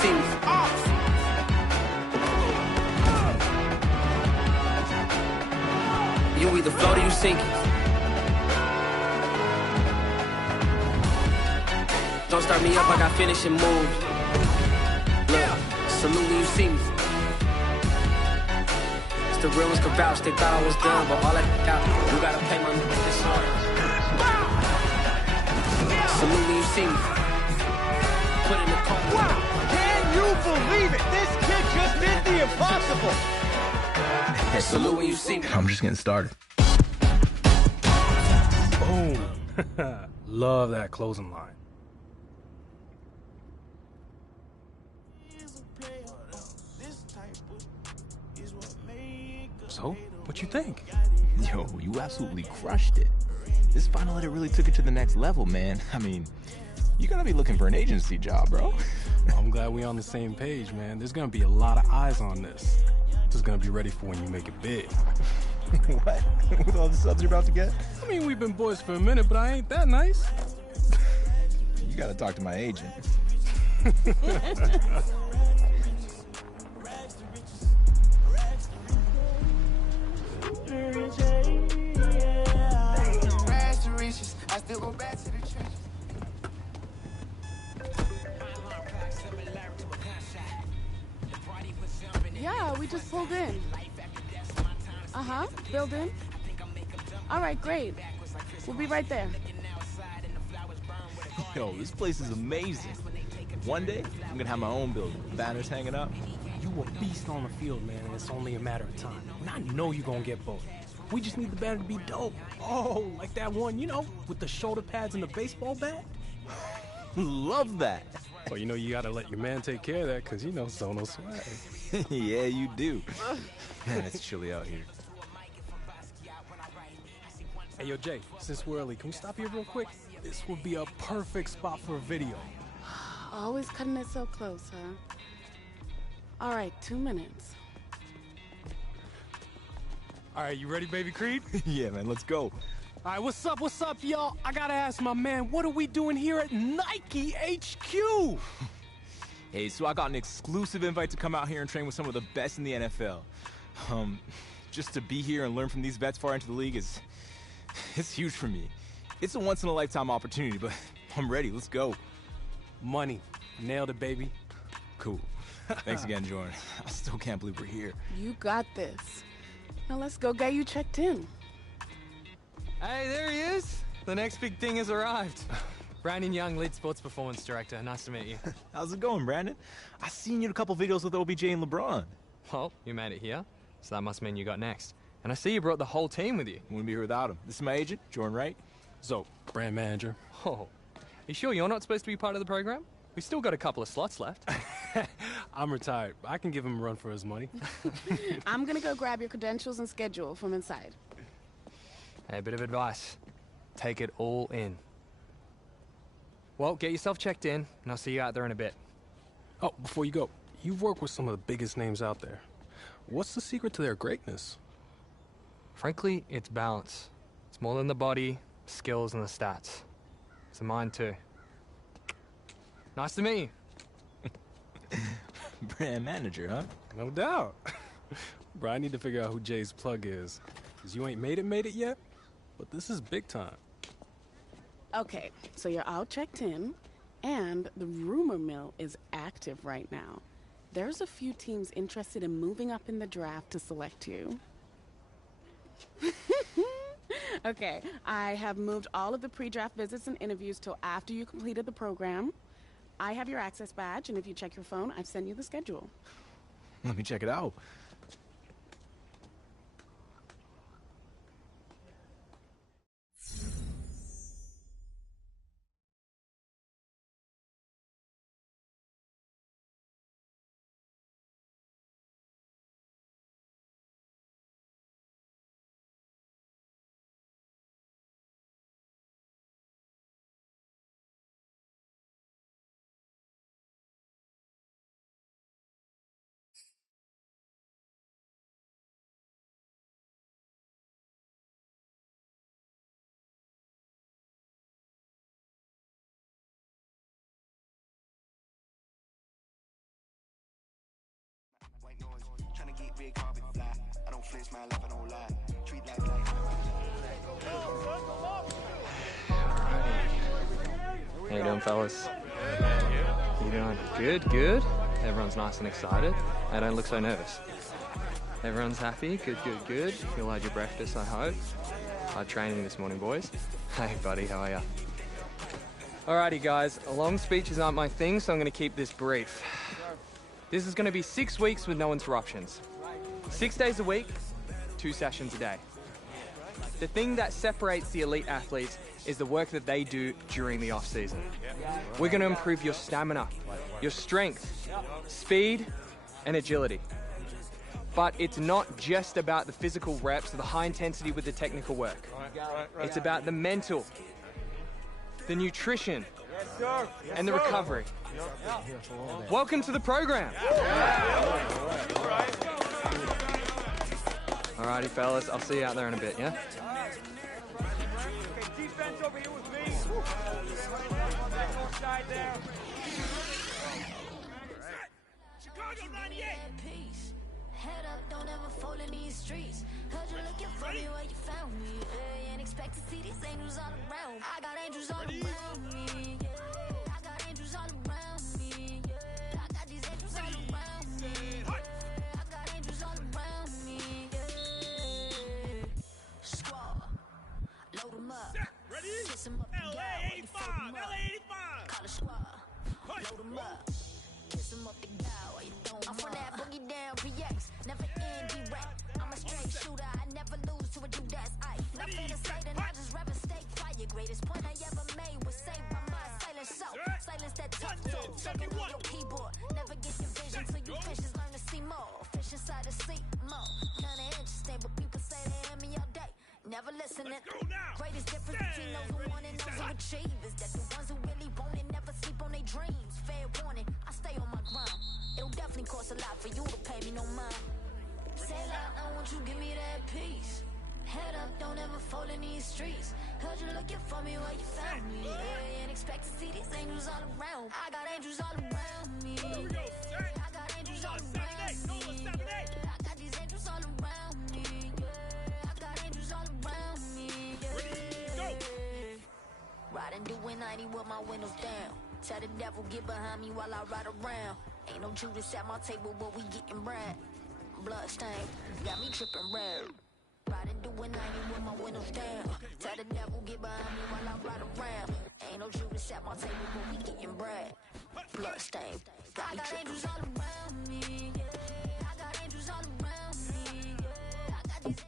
see me. You either float or you sink. Don't start me up, I got finishing moves. Look, salute when you see me. It's the real ones can vouch, they thought I was done, but all that out, you gotta pay my this hard. Salute when you see me. Put in the car. Wow! Can you believe it? This kid just did the impossible! Salute when you see me. I'm just getting started. Boom. Love that closing line. So, what you think? Yo, you absolutely crushed it. This final edit really took it to the next level, man. I mean, you gotta be looking for an agency job, bro. I'm glad we on the same page, man. There's gonna be a lot of eyes on this. Just gonna be ready for when you make it big. What? With all the subs you're about to get? I mean, we've been boys for a minute, but I ain't that nice. You gotta talk to my agent. Yeah, we just pulled in. Building. All right, great. We'll be right there. Yo, this place is amazing. One day, I'm gonna have my own building. Banners hanging up. You a beast on the field, man, and it's only a matter of time. And I know you're gonna get both. We just need the banner to be dope. Oh, like that one, you know, with the shoulder pads and the baseball bat? Love that. Well, you know, you gotta let your man take care of that, because, you know, so no swag. Yeah, you do. Man, it's chilly out here. Hey, yo, Jay, since we're early, can we stop here real quick? This would be a perfect spot for a video. Always cutting it so close, huh? All right, 2 minutes. All right, you ready, baby Creed? Yeah, man, let's go. All right, what's up, y'all? I gotta ask my man, what are we doing here at Nike HQ? Hey, so I got an exclusive invite to come out here and train with some of the best in the NFL. Just to be here and learn from these vets far into the league it's huge for me. It's a once-in-a-lifetime opportunity, but I'm ready. Let's go. Money. Nailed it, baby. Cool. Thanks again, Jordan. I still can't believe we're here. You got this. Now let's go get you checked in. Hey, there he is. The next big thing has arrived. Brandon Young, lead sports performance director. Nice to meet you. How's it going, Brandon? I seen you in a couple videos with OBJ and LeBron. Well, you made it here, so that must mean you got next. And I see you brought the whole team with you. Wouldn't be here without him. This is my agent, Jordan Wright. So, brand manager. Oh, you sure you're not supposed to be part of the program? We still got a couple of slots left. I'm retired. I can give him a run for his money. I'm gonna go grab your credentials and schedule from inside. Hey, a bit of advice. Take it all in. Well, get yourself checked in, and I'll see you out there in a bit. Oh, before you go, you've worked with some of the biggest names out there. What's the secret to their greatness? Frankly, it's balance. It's more than the body, skills, and the stats. It's the mind, too. Nice to meet you. Brand manager, huh? No doubt. Bro, I need to figure out who Jay's plug is. Because you ain't made it yet, but this is big time. Okay, so you're all checked in, and the rumor mill is active right now. There's a few teams interested in moving up in the draft to select you. Okay, I have moved all of the pre-draft visits and interviews till after you completed the program. I have your access badge, and if you check your phone, I've sent you the schedule. Let me check it out. red carpet fly. I don't flex my life, I don't lie. Treat life like How you doing, fellas? How you doing? Good, good. Everyone's nice and excited. I don't look so nervous. Everyone's happy. Good, good, good. You all had your breakfast, I hope. Hard training this morning, boys. Hey, buddy, how are ya? Alrighty, guys. Long speeches aren't my thing, so I'm going to keep this brief. This is going to be 6 weeks with no interruptions. 6 days a week, 2 sessions a day. The thing that separates the elite athletes is the work that they do during the off-season. We're going to improve your stamina, your strength, speed, and agility. But it's not just about the physical reps or the high intensity with the technical work. It's about the mental, the nutrition, and the recovery. Welcome to the program. Alrighty, fellas, I'll see you out there in a bit, yeah? Defense over here with me. Side there. Chicago 98. Head up, don't ever fall in these streets. Heard you looking for me where you found me. Ain't expect to see these angels all around. I got angels all around me. I got angels all around me. I got these angels all around me. I got angels all around me. Squad, load 'em up. Kiss 'em up. LA 85. LA 85. Call a squad, load 'em up. Kiss 'em up the guy while you throw 'em I'm from that boogie down PX, never end direct. I'm a straight shooter, I never lose to a dude that's ice. Nothing to say, then I just rather stay quiet. Greatest point I ever made was saved by my silent soul. Silence that tough talk, checking on your keyboard. Never get your vision till you fishes learn to see more. Fish inside the sea, more. Kinda interesting, but people say they hear me all day. Never listening. Greatest difference between those who want and those who achieve is that the ones who really want it never sleep on their dreams. Fair warning, I stay on my grind. It'll definitely cost a lot for you to pay me no mind. Say loud, I want you give me that peace. Head up, don't ever fall in these streets. Heard you looking for me where you found me. Ain't expect to see these angels all around. I got angels all around me. I got angels all around me. I got these angels all around me. I got angels all around me. Riding doing 90 with my windows down. Tell the devil get behind me while I ride around. Ain't no Judas at my table, but we getting bread. Bloodstain got me tripping red. Riding doing 90 with my windows down. Tell the devil get behind me while I ride around. Ain't no Judas at my table, but we getting bread. Bloodstain got me tripping around me. I got angels all around me. I got these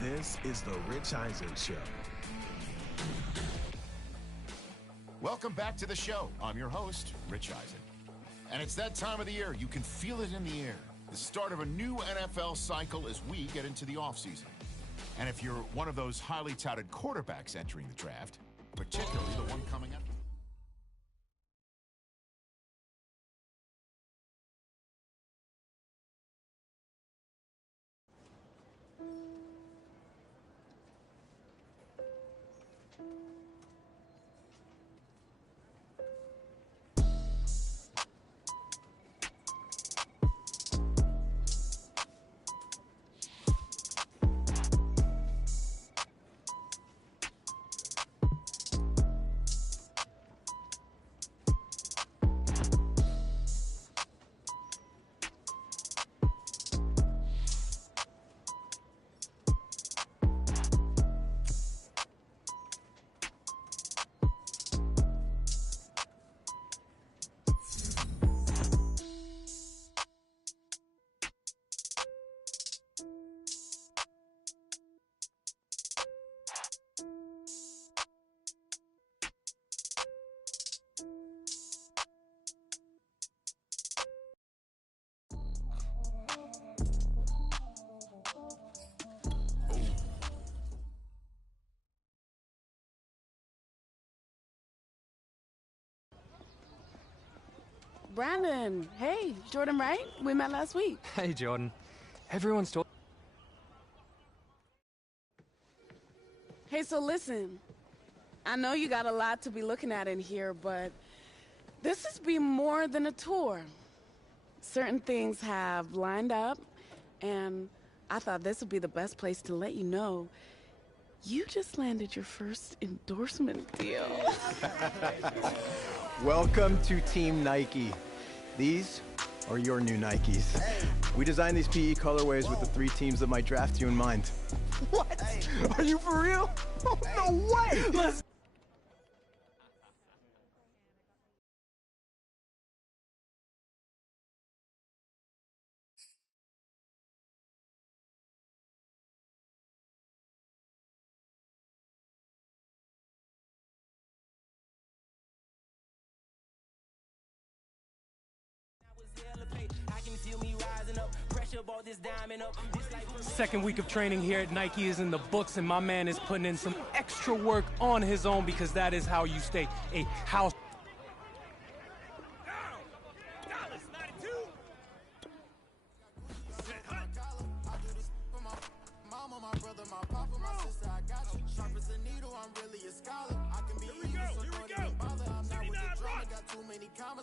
This is the Rich Eisen Show. Welcome back to the show. I'm your host, Rich Eisen. And it's that time of the year. You can feel it in the air. The start of a new NFL cycle as we get into the offseason. And if you're one of those highly touted quarterbacks entering the draft, particularly the one coming up. Brandon, hey, Jordan Wright, we met last week. Hey, Jordan. Everyone's talking. Hey, so listen, I know you got a lot to be looking at in here, but this has been more than a tour. Certain things have lined up, and I thought this would be the best place to let you know you just landed your first endorsement deal. Welcome to Team Nike. These are your new Nikes. We designed these PE colorways with the 3 teams that might draft you in mind. What? Are you for real? Oh, no way! Let's Second week of training here at Nike is in the books, and my man is putting in some extra work on his own because that is how you stay a house.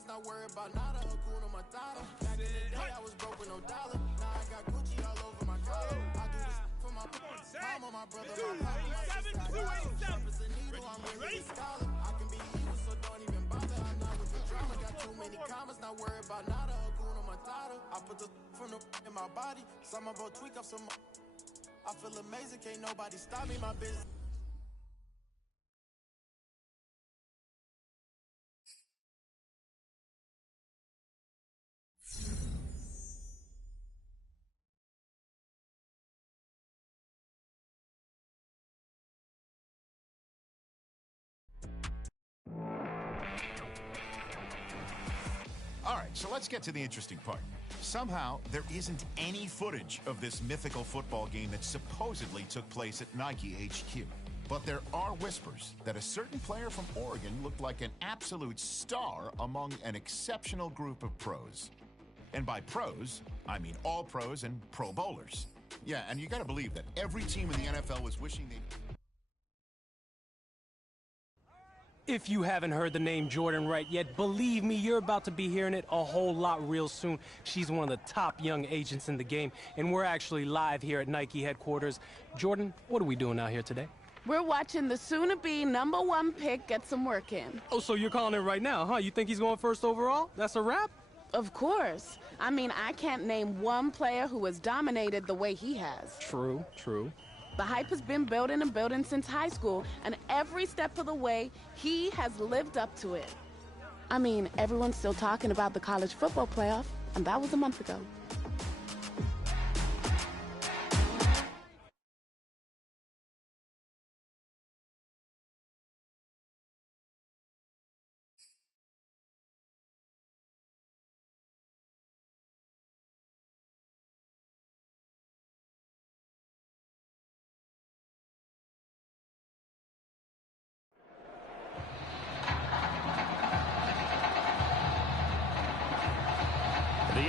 Not worry about nada, Hakuna Matata. Back in the day, I was broke with no dollar. Now I got Gucci all over my collar. I do this for my mama, my brother, my papa, my sister. I got you. Sharp as a needle, I'm really a scholar. I can be evil, so don't even bother. I'm not with the drama, got too many commas. Not worry about nada, Hakuna Matata. I put the from the in my body. Some about tweak up some. I feel amazing, can't nobody stop me. My business. All right, so let's get to the interesting part. Somehow, there isn't any footage of this mythical football game that supposedly took place at Nike HQ. But there are whispers that a certain player from Oregon looked like an absolute star among an exceptional group of pros. And by pros, I mean all pros and pro bowlers. Yeah, and you gotta believe that every team in the NFL was wishing they... If you haven't heard the name Jordan Wright yet, believe me, you're about to be hearing it a whole lot real soon. She's one of the top young agents in the game, and we're actually live here at Nike headquarters. Jordan, what are we doing out here today? We're watching the soon-to-be #1 pick get some work in. Oh, so you're calling it right now, huh? You think he's going first overall? That's a wrap? Of course. I mean, I can't name one player who has dominated the way he has. True, true. The hype has been building and building since high school, and every step of the way, he has lived up to it. I mean, everyone's still talking about the college football playoff, and that was a month ago.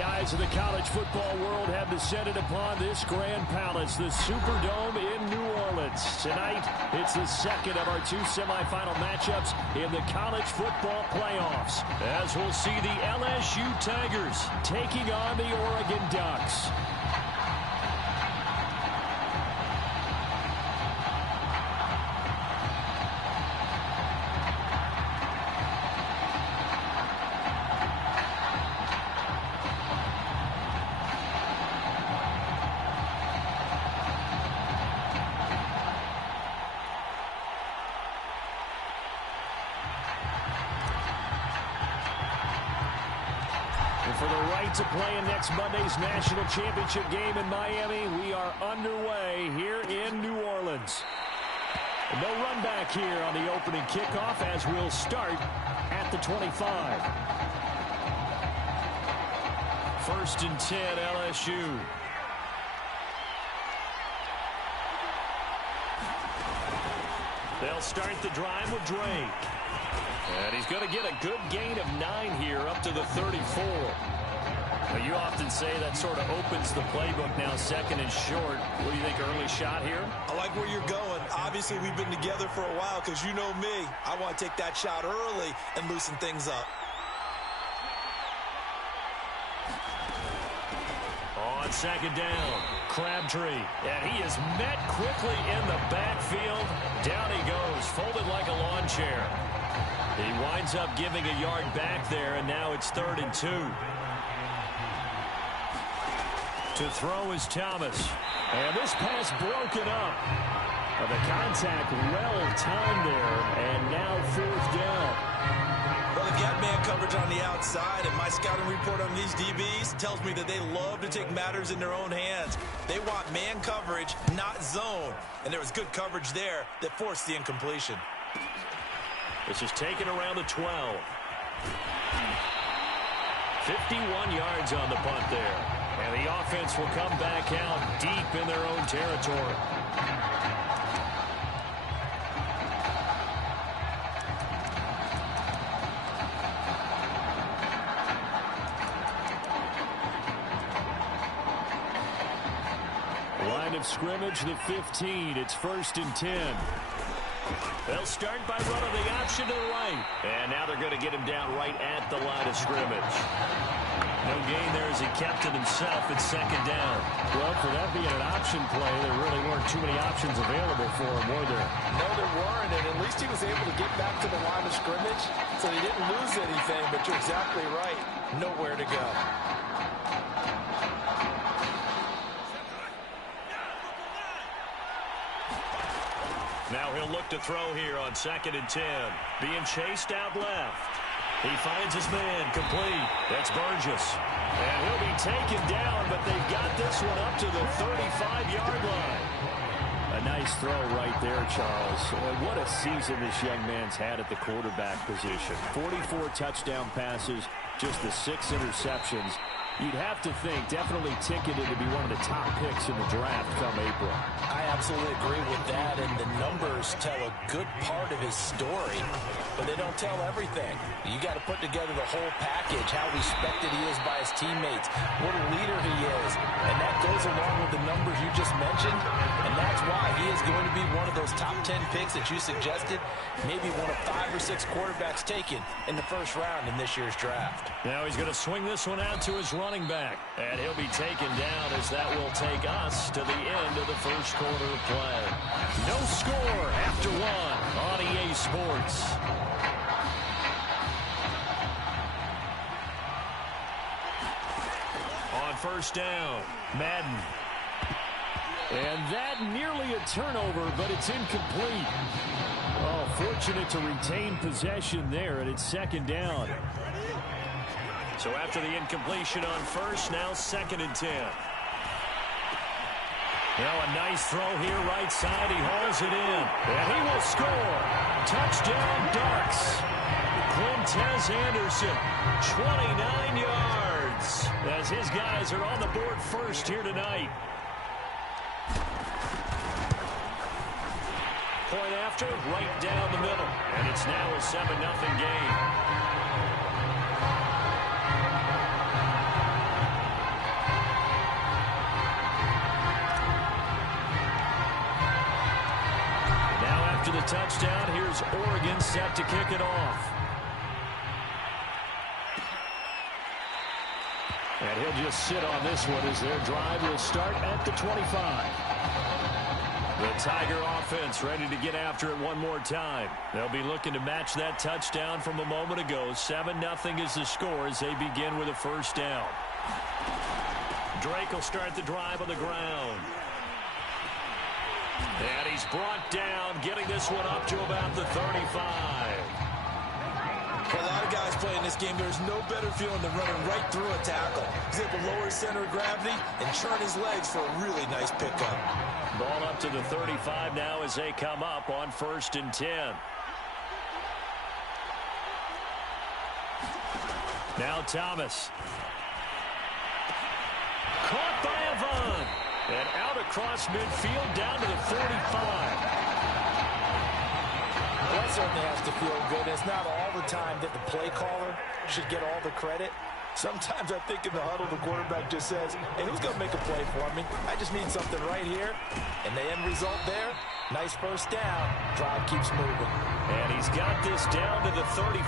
eyes of the college football world have descended upon this grand palace, the Superdome in New Orleans. Tonight, it's the second of our 2 semifinal matchups in the college football playoffs, as we'll see the LSU Tigers taking on the Oregon Ducks. For the right to play in next Monday's national championship game in Miami, we are underway here in New Orleans. No run back here on the opening kickoff as we'll start at the 25. 1st and 10, LSU. They'll start the drive with Drake. And he's going to get a good gain of 9 here up to the 34. Well, you often say that sort of opens the playbook now, 2nd and short. What do you think, early shot here? I like where you're going. Obviously, we've been together for a while because you know me. I want to take that shot early and loosen things up. On 2nd down, Crabtree. And he is met quickly in the backfield. Down he goes, folded like a lawn chair. He winds up giving a yard back there, and now it's 3rd and 2. To throw is Thomas. And this pass broken up. The contact well timed there, and now 4th down. Well, if you have man coverage on the outside, and my scouting report on these DBs tells me that they love to take matters in their own hands. They want man coverage, not zone. And there was good coverage there that forced the incompletion. This is taken around the 12. 51 yards on the punt there. And the offense will come back out deep in their own territory. Line of scrimmage, the 15. It's 1st and 10. They'll start by running the option to the right. And now they're going to get him down right at the line of scrimmage. No gain there as he kept it himself at 2nd down. Well, for that being an option play, there really weren't too many options available for him, were there? No, there weren't, and at least he was able to get back to the line of scrimmage, so he didn't lose anything, but you're exactly right. Nowhere to go. Now he'll look to throw here on 2nd and 10. Being chased out left. He finds his man complete. That's Burgess. And he'll be taken down, but they've got this one up to the 35-yard line. A nice throw right there, Charles. What a season this young man's had at the quarterback position. 44 touchdown passes, just the 6 interceptions. You'd have to think definitely ticketed to be one of the top picks in the draft come April. I absolutely agree with that, and the numbers tell a good part of his story, but they don't tell everything. You got to put together the whole package, how respected he is by his teammates, what a leader he is, and that goes along with the numbers you just mentioned, and that's why he is going to be one of those top 10 picks that you suggested, maybe one of 5 or 6 quarterbacks taken in the 1st round in this year's draft. Now he's going to swing this one out to his running back, and he'll be taken down as that will take us to the end of the 1st quarter of play. No score after 1 on EA Sports. On 1st down, Madden. And that nearly a turnover, but it's incomplete. Oh, fortunate to retain possession there, and it's 2nd down. So after the incompletion on 1st, now 2nd and 10. Now a nice throw here, right side. He hauls it in, and he will score. Touchdown, Ducks. Quintez Anderson, 29 yards, as his guys are on the board first here tonight. Point after, right down the middle, and it's now a 7-0 game. touchdown. Here's Oregon set to kick it off. And he'll just sit on this one as their drive will start at the 25. The Tiger offense ready to get after it one more time. They'll be looking to match that touchdown from a moment ago. 7-0 is the score as they begin with a first down. Drake will start the drive on the ground. And he's brought down, getting this one up to about the 35. For a lot of guys playing this game, there's no better feeling than running right through a tackle. He's able to lower his center of gravity and churn his legs for a really nice pickup. Ball up to the 35 now as they come up on 1st and 10. Now Thomas. Caught by Avant. And out across midfield down to the 45. Well, that certainly has to feel good. It's not all the time that the play caller should get all the credit. Sometimes I think in the huddle, the quarterback just says, hey, who's going to make a play for me? I just need something right here. And the end result there, nice first down. Drive keeps moving. And he's got this down to the 35.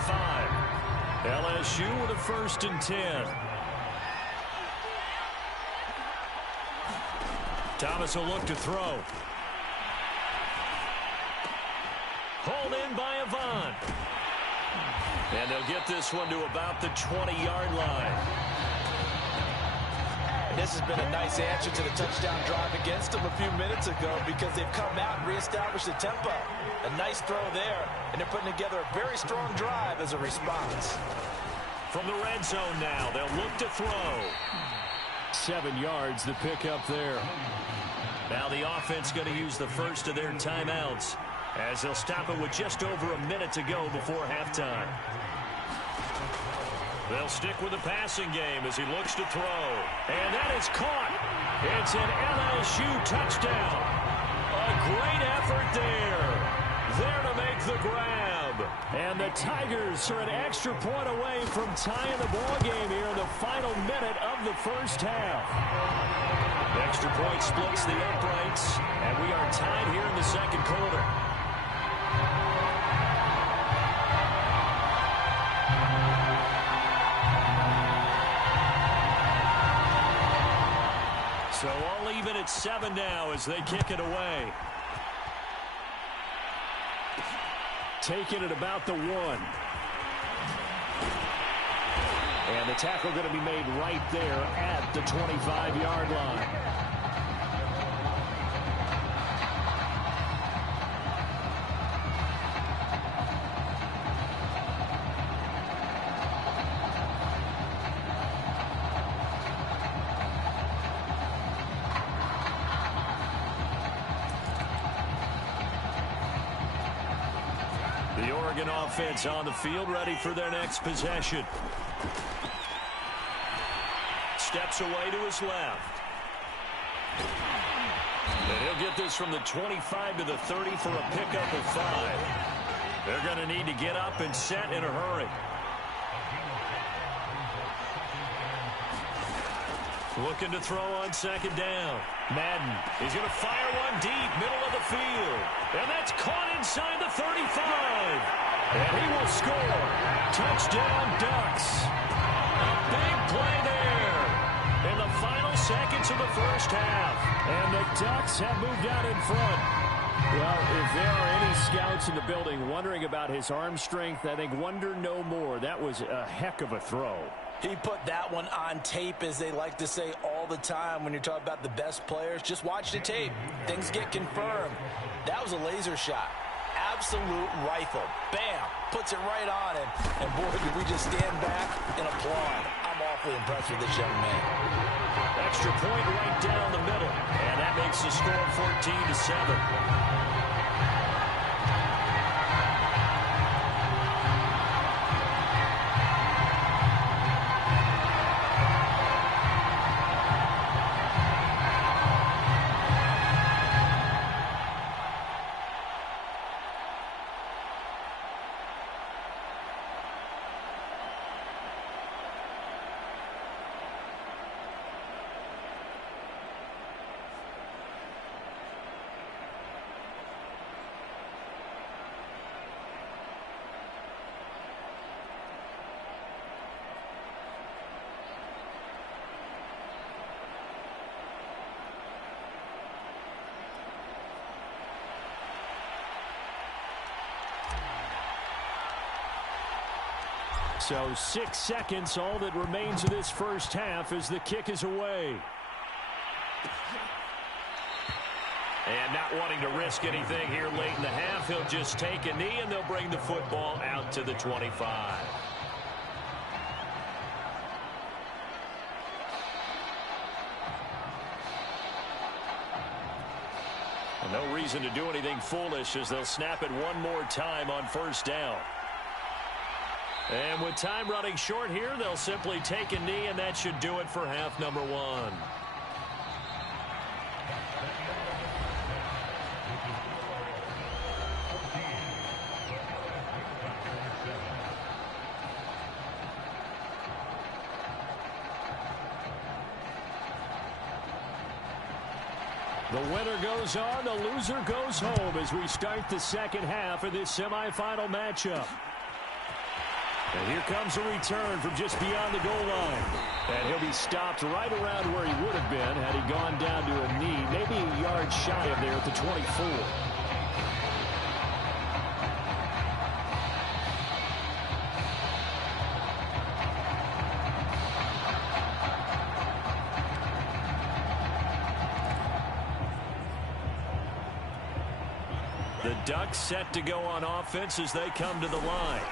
LSU with a 1st and 10. Thomas will look to throw. Hauled in by Avant. And they'll get this one to about the 20-yard line. And this has been a nice answer to the touchdown drive against them a few minutes ago because they've come out and reestablished the tempo. A nice throw there, and they're putting together a very strong drive as a response. From the red zone now, they'll look to throw. 7 yards, the pickup there. Now the offense going to use the first of their timeouts as they'll stop it with just over a minute to go before halftime. They'll stick with the passing game as he looks to throw. And that is caught. It's an LSU touchdown. A great effort there. There to make the grab. And the Tigers are an extra point away from tying the ball game here in the final minute of the first half. Extra point splits the uprights, and we are tied here in the second quarter. So all even at 7 now as they kick it away. Taking it about the 1. And the tackle going to be made right there at the 25-yard line. The Oregon offense on the field, ready for their next possession. Steps away to his left. And he'll get this from the 25 to the 30 for a pickup of 5. They're going to need to get up and set in a hurry. Looking to throw on 2nd down. Madden is going to fire one deep, middle of the field. And that's caught inside the 35. And he will score. Touchdown, Ducks. A big play there in the final seconds of the first half. And the Ducks have moved out in front. Well, if there are any scouts in the building wondering about his arm strength, I think wonder no more. That was a heck of a throw. He put that one on tape, as they like to say all the time when you're talking about the best players. Just watch the tape. Things get confirmed. That was a laser shot. Absolute rifle. Bam. Puts it right on him. And boy, did we just stand back and applaud. I'm awfully impressed with this young man. Extra point right down the middle. And that makes the score 14-7. So 6 seconds, all that remains of this first half as the kick is away. And not wanting to risk anything here late in the half, he'll just take a knee and they'll bring the football out to the 25. And no reason to do anything foolish as they'll snap it one more time on first down. And with time running short here, they'll simply take a knee, and that should do it for half number one. The winner goes on, the loser goes home as we start the second half of this semifinal matchup. And here comes a return from just beyond the goal line. And he'll be stopped right around where he would have been had he gone down to a knee, maybe a yard shy of there at the 24. The Ducks set to go on offense as they come to the line.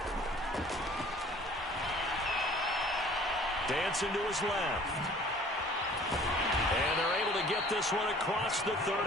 Dancing to his left. And they're able to get this one across the 35.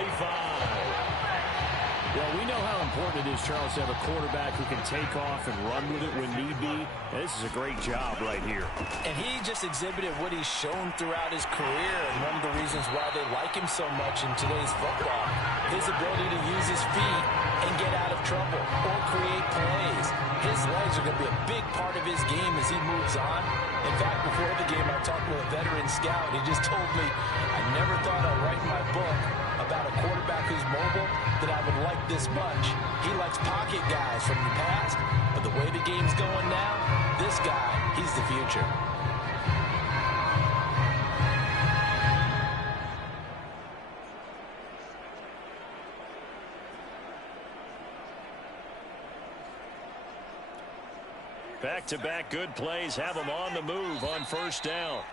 Well, we know how important it is, Charles, to have a quarterback who can take off and run with it when need be. And this is a great job right here. And he just exhibited what he's shown throughout his career, and one of the reasons why they like him so much in today's football. His ability to use his feet and get out of trouble or create plays. His legs are going to be a big part of his game as he moves on. In fact, before the game, I talked with a veteran scout. He just told me, I never thought I'd write in my book about a quarterback who's mobile that I would like this much. He likes pocket guys from the past, but the way the game's going now, this guy, he's the future. Back-to-back good plays have them on the move on first down.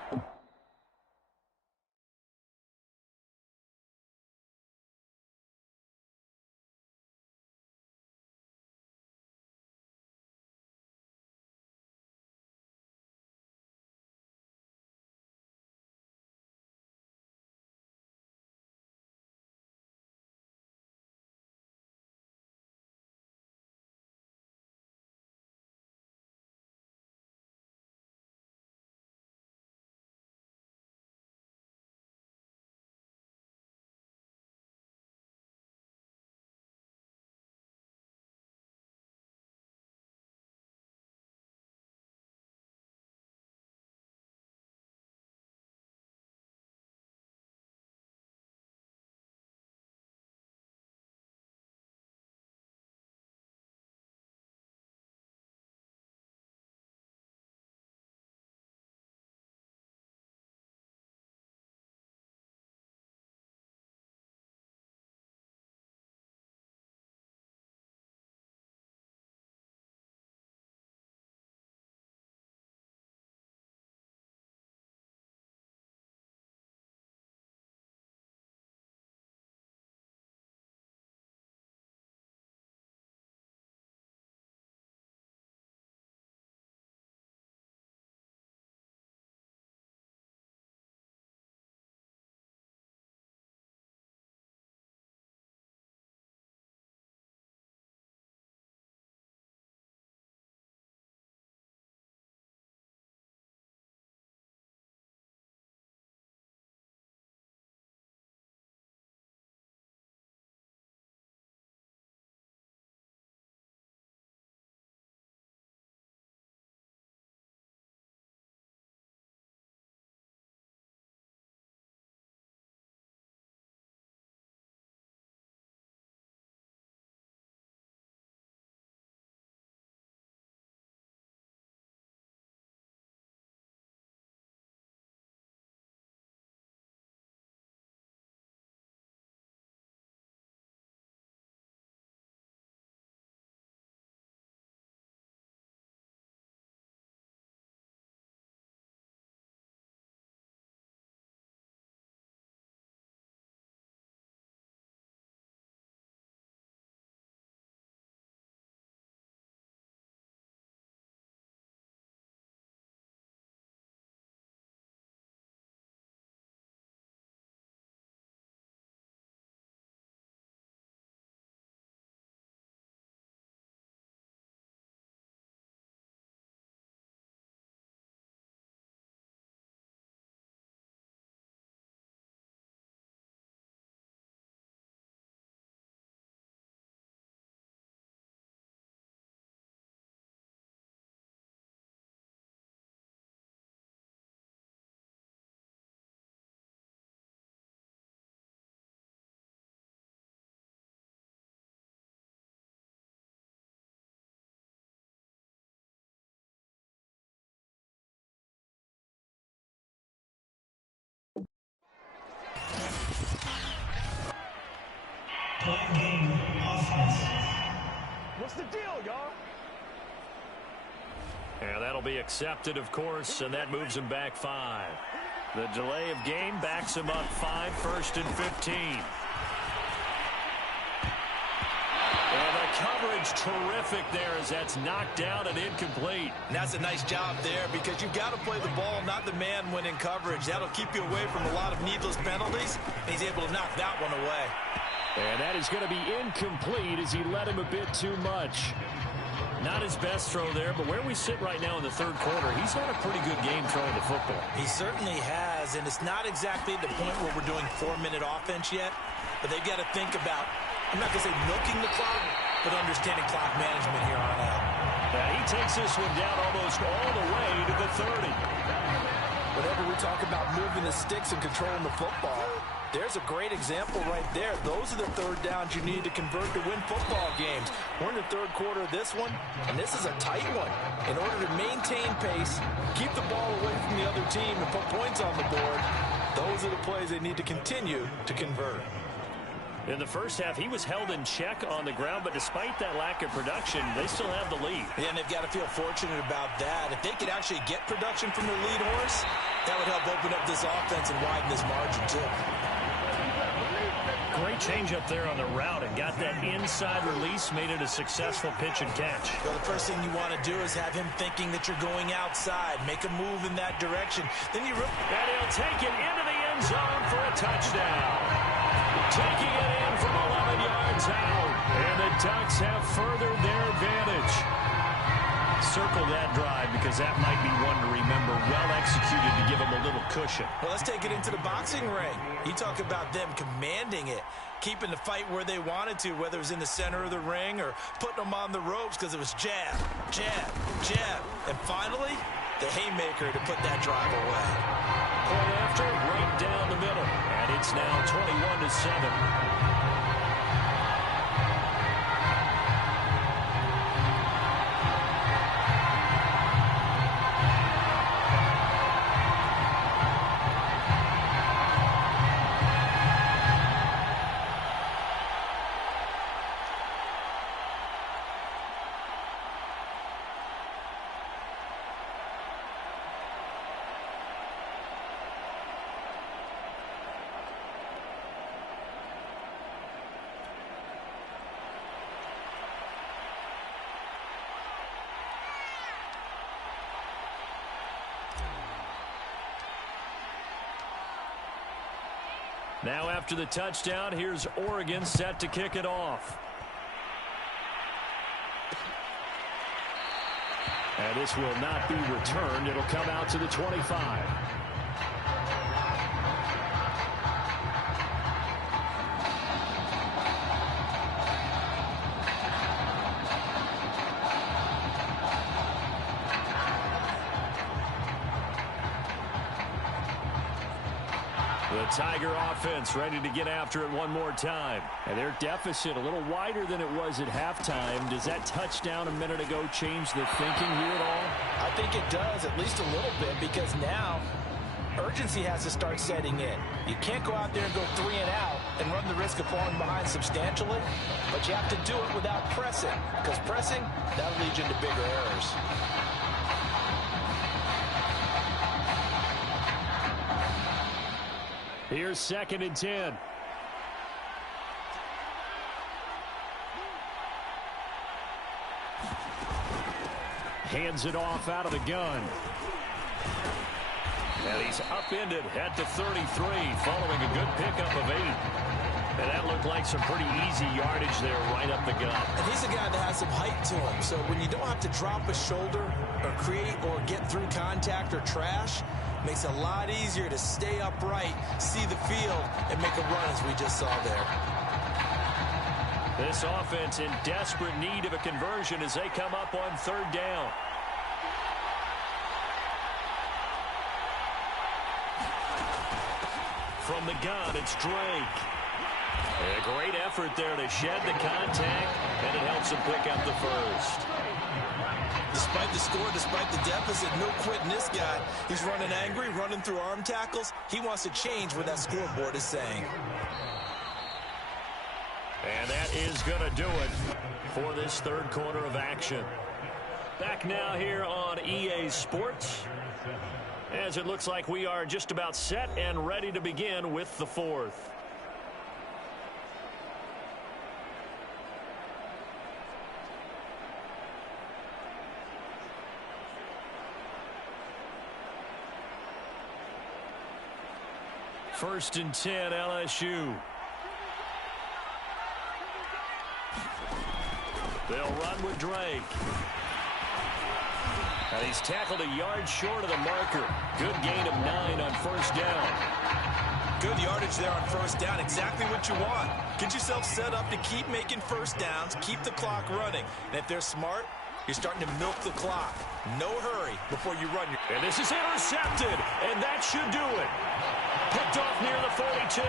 What's the deal, y'all? And that'll be accepted, of course, and that moves him back 5. The delay of game backs him up 5, 1st and 15. And the coverage terrific there as that's knocked down and incomplete. And that's a nice job there because you've got to play the ball, not the man when in coverage. That'll keep you away from a lot of needless penalties. And he's able to knock that one away. And that is going to be incomplete as he led him a bit too much. Not his best throw there, but where we sit right now in the third quarter, he's had a pretty good game throwing the football. He certainly has, and it's not exactly at the point where we're doing 4-minute offense yet, but they've got to think about, I'm not going to say milking the clock, but understanding clock management here on out. He takes this one down almost all the way to the 30. Whenever we talk about moving the sticks and controlling the football, there's a great example right there. Those are the third downs you need to convert to win football games. We're in the third quarter of this one, and this is a tight one. In order to maintain pace, keep the ball away from the other team, and put points on the board, those are the plays they need to continue to convert. In the first half, he was held in check on the ground, but despite that lack of production, they still have the lead. Yeah, and they've got to feel fortunate about that. If they could actually get production from their lead horse, that would help open up this offense and widen this margin, too. Great change up there on the route and got that inside release, made it a successful pitch and catch. Well, the first thing you want to do is have him thinking that you're going outside. Make a move in that direction. Then you... And he'll take it into the end zone for a touchdown. Taking it in from 11 yards out. And the Ducks have furthered their advantage. Circle that drive because that might be one to remember. Well executed to give them a little cushion. Well, let's take it into the boxing ring. You talk about them commanding it, keeping the fight where they wanted to, whether it was in the center of the ring or putting them on the ropes because it was jab, jab, jab. And finally, the haymaker to put that drive away. Point after, right down the middle. And it's now 21-7. Now after the touchdown, here's Oregon set to kick it off. And this will not be returned. It'll come out to the 25. Tiger offense ready to get after it one more time. And their deficit a little wider than it was at halftime. Does that touchdown a minute ago change the thinking here at all? I think it does, at least a little bit, because now urgency has to start setting in. You can't go out there and go 3 and out and run the risk of falling behind substantially, but you have to do it without pressing, because pressing, that'll lead you into bigger errors. Here's 2nd and 10. Hands it off out of the gun. And he's upended at the 33 following a good pickup of 8. And that looked like some pretty easy yardage there right up the gut. And he's a guy that has some height to him. So when you don't have to drop a shoulder or create or get through contact or trash, makes it a lot easier to stay upright, see the field, and make a run as we just saw there. This offense in desperate need of a conversion as they come up on 3rd down. From the gun, it's Drake. A great effort there to shed the contact, and it helps him pick up the first. Despite the score, despite the deficit, no quitting this guy. He's running angry, running through arm tackles. He wants to change what that scoreboard is saying. And that is going to do it for this third quarter of action. Back now here on EA Sports, as it looks like we are just about set and ready to begin with the fourth. First and 10, LSU. They'll run with Drake. And he's tackled a yard short of the marker. Good gain of 9 on first down. Good yardage there on first down. Exactly what you want. Get yourself set up to keep making first downs, keep the clock running. And if they're smart, you're starting to milk the clock. No hurry before you run. And this is intercepted, and that should do it. Picked off near the 42.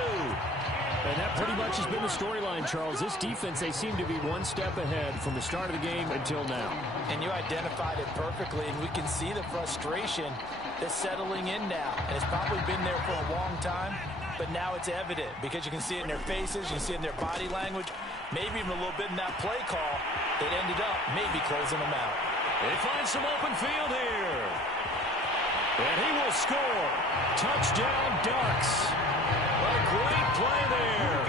And that pretty much has been the storyline, Charles. This defense, they seem to be one step ahead from the start of the game until now. And you identified it perfectly, and we can see the frustration that's settling in now. And it's probably been there for a long time, but now it's evident because you can see it in their faces, you can see it in their body language, maybe even a little bit in that play call that ended up maybe closing them out. They find some open field here. And he will score. Touchdown, Ducks. A great play there.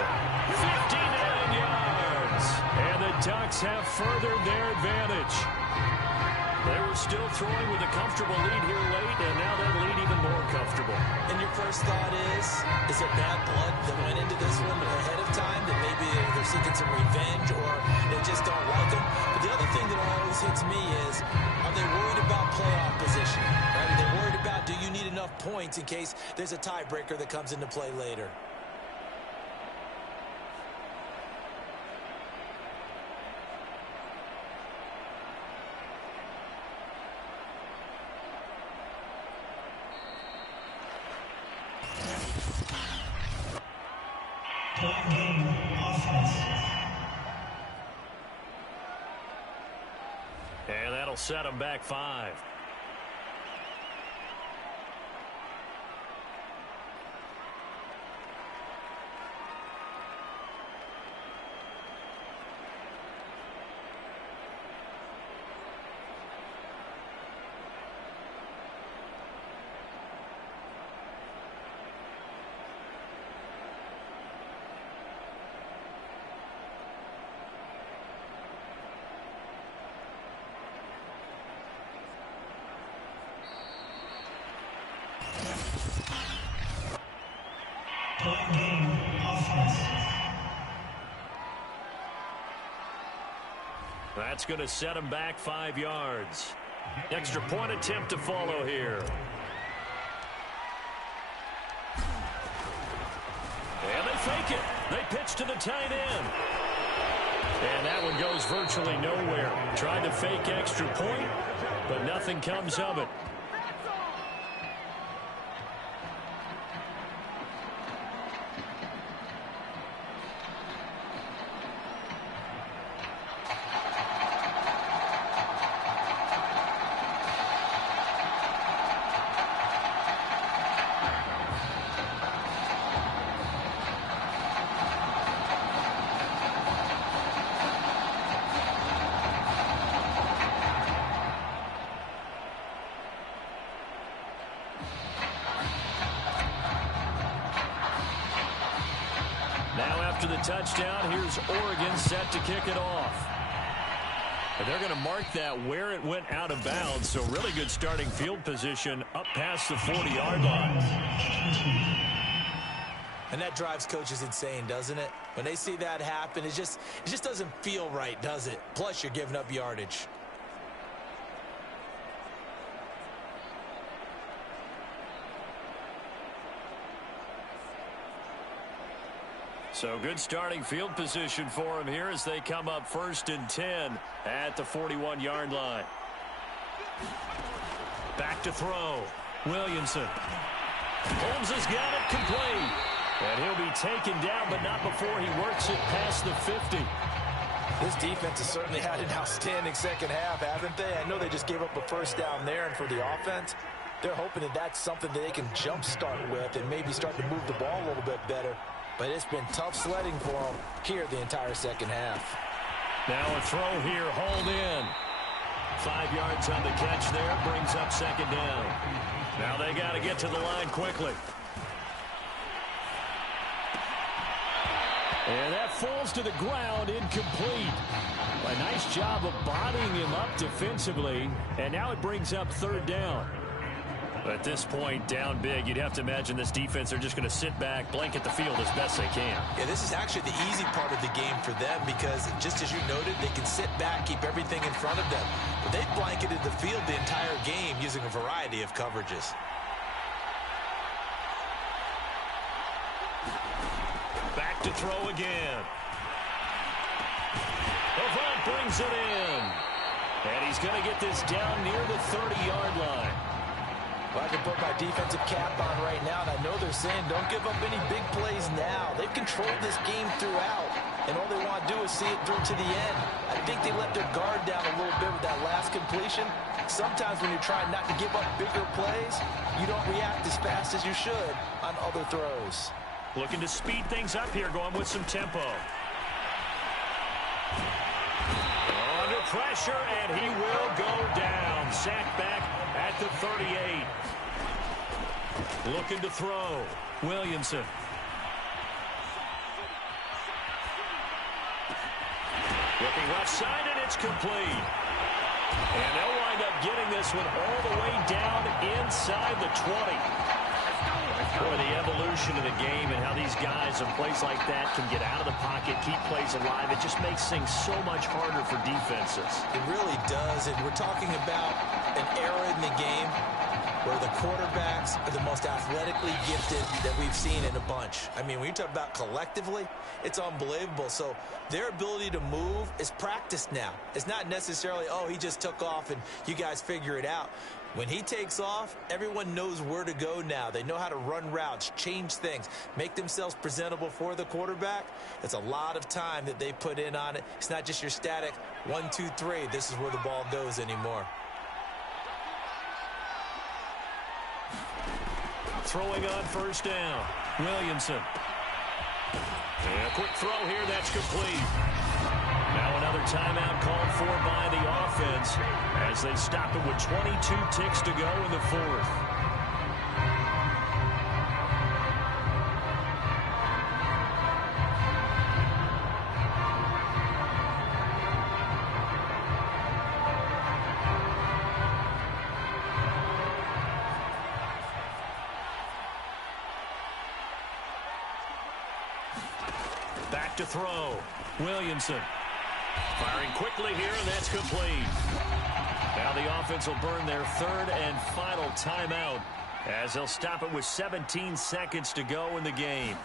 59 yards. And the Ducks have furthered their advantage. They were still throwing with a comfortable lead here late, and now that lead even more comfortable. And your first thought is there bad blood that went into this one ahead of time, that maybe they're seeking some revenge or they just don't like them? But the other thing that always hits me is, are they worried about playoff position? Right? Are they worried about, do you need enough points in case there's a tiebreaker that comes into play later? And that'll set them back 5. That's going to set him back 5 yards. Extra point attempt to follow here. And they fake it. They pitch to the tight end. And that one goes virtually nowhere. Tried to fake extra point, but nothing comes of it. Touchdown. Here's Oregon set to kick it off. And they're going to mark that where it went out of bounds. So really good starting field position up past the 40-yard line. And that drives coaches insane, doesn't it? When they see that happen, it just doesn't feel right, does it? Plus, you're giving up yardage. So good starting field position for him here as they come up 1st and 10 at the 41-yard line. Back to throw. Williamson. Holmes has got it complete. And he'll be taken down, but not before he works it past the 50. This defense has certainly had an outstanding second half, haven't they? I know they just gave up a first down there, and for the offense, they're hoping that that's something that they can jumpstart with and maybe start to move the ball a little bit better. but it's been tough sledding for them here the entire second half. Now a throw here, hauled in. 5 yards on the catch there, brings up second down. Now they got to get to the line quickly. And that falls to the ground, incomplete. A nice job of bodying him up defensively, and now it brings up third down. At this point, down big, you'd have to imagine this defense are just going to sit back, blanket the field as best they can. Yeah, this is actually the easy part of the game for them because, just as you noted, they can sit back, keep everything in front of them. But they've blanketed the field the entire game using a variety of coverages. Back to throw again. Avant brings it in. And he's going to get this down near the 30-yard line. Well, I can put my defensive cap on right now, and I know they're saying don't give up any big plays now. They've controlled this game throughout, and all they want to do is see it through to the end. I think they let their guard down a little bit with that last completion. Sometimes when you're trying not to give up bigger plays, you don't react as fast as you should on other throws. Looking to speed things up here, going with some tempo. Under pressure, and he will go down. Sacked back at the 38. Looking to throw. Williamson. Looking left side, and it's complete. And they'll wind up getting this one all the way down inside the 20. Boy, the evolution of the game and how these guys in plays like that can get out of the pocket, keep plays alive, it just makes things so much harder for defenses. It really does, and we're talking about an era in the game where the quarterbacks are the most athletically gifted that we've seen in a bunch. I mean, when you talk about collectively, it's unbelievable. So their ability to move is practiced now. It's not necessarily, oh, he just took off and you guys figure it out. When he takes off, everyone knows where to go now. They know how to run routes, change things, make themselves presentable for the quarterback. It's a lot of time that they put in on it. It's not just your static 1, 2, 3. This is where the ball goes anymore. Throwing on first down. Williamson. And a quick throw here, that's complete. Now another timeout called for by the offense as they stop it with 22 ticks to go in the fourth. Back to throw. Williamson. Firing quickly here, and that's complete. Now the offense will burn their third and final timeout as they'll stop it with 17 seconds to go in the game.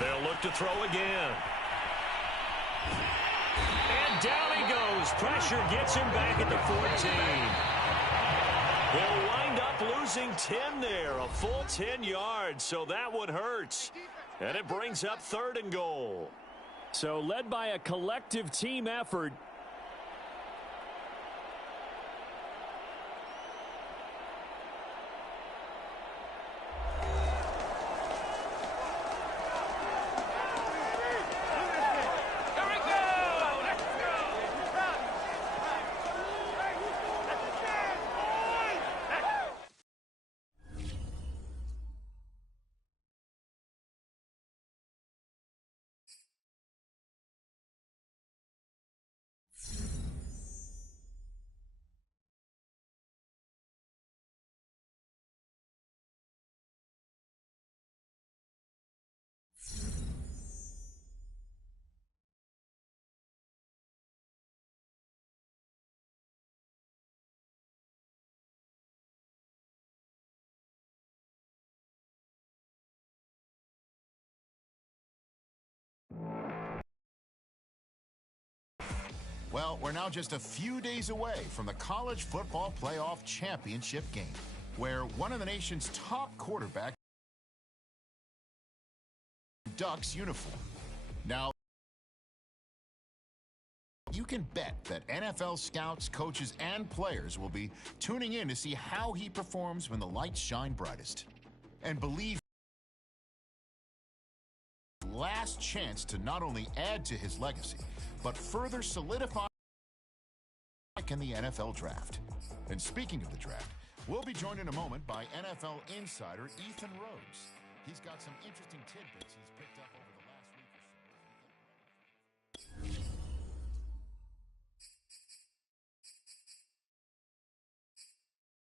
They'll look to throw again. And down he goes. Pressure gets him back at the 14. They'll wind up losing 10 there, a full 10 yards, so that one hurts. And it brings up third and goal. So led by a collective team effort. Well, we're now just a few days away from the College Football Playoff Championship game, where one of the nation's top quarterbacks Ducks uniform. Now, you can bet that NFL scouts, coaches, and players will be tuning in to see how he performs when the lights shine brightest. And believe last chance to not only add to his legacy, but further solidify in the NFL draft. And speaking of the draft, we'll be joined in a moment by NFL insider Ethan Rhodes. He's got some interesting tidbits he's picked up over the last week or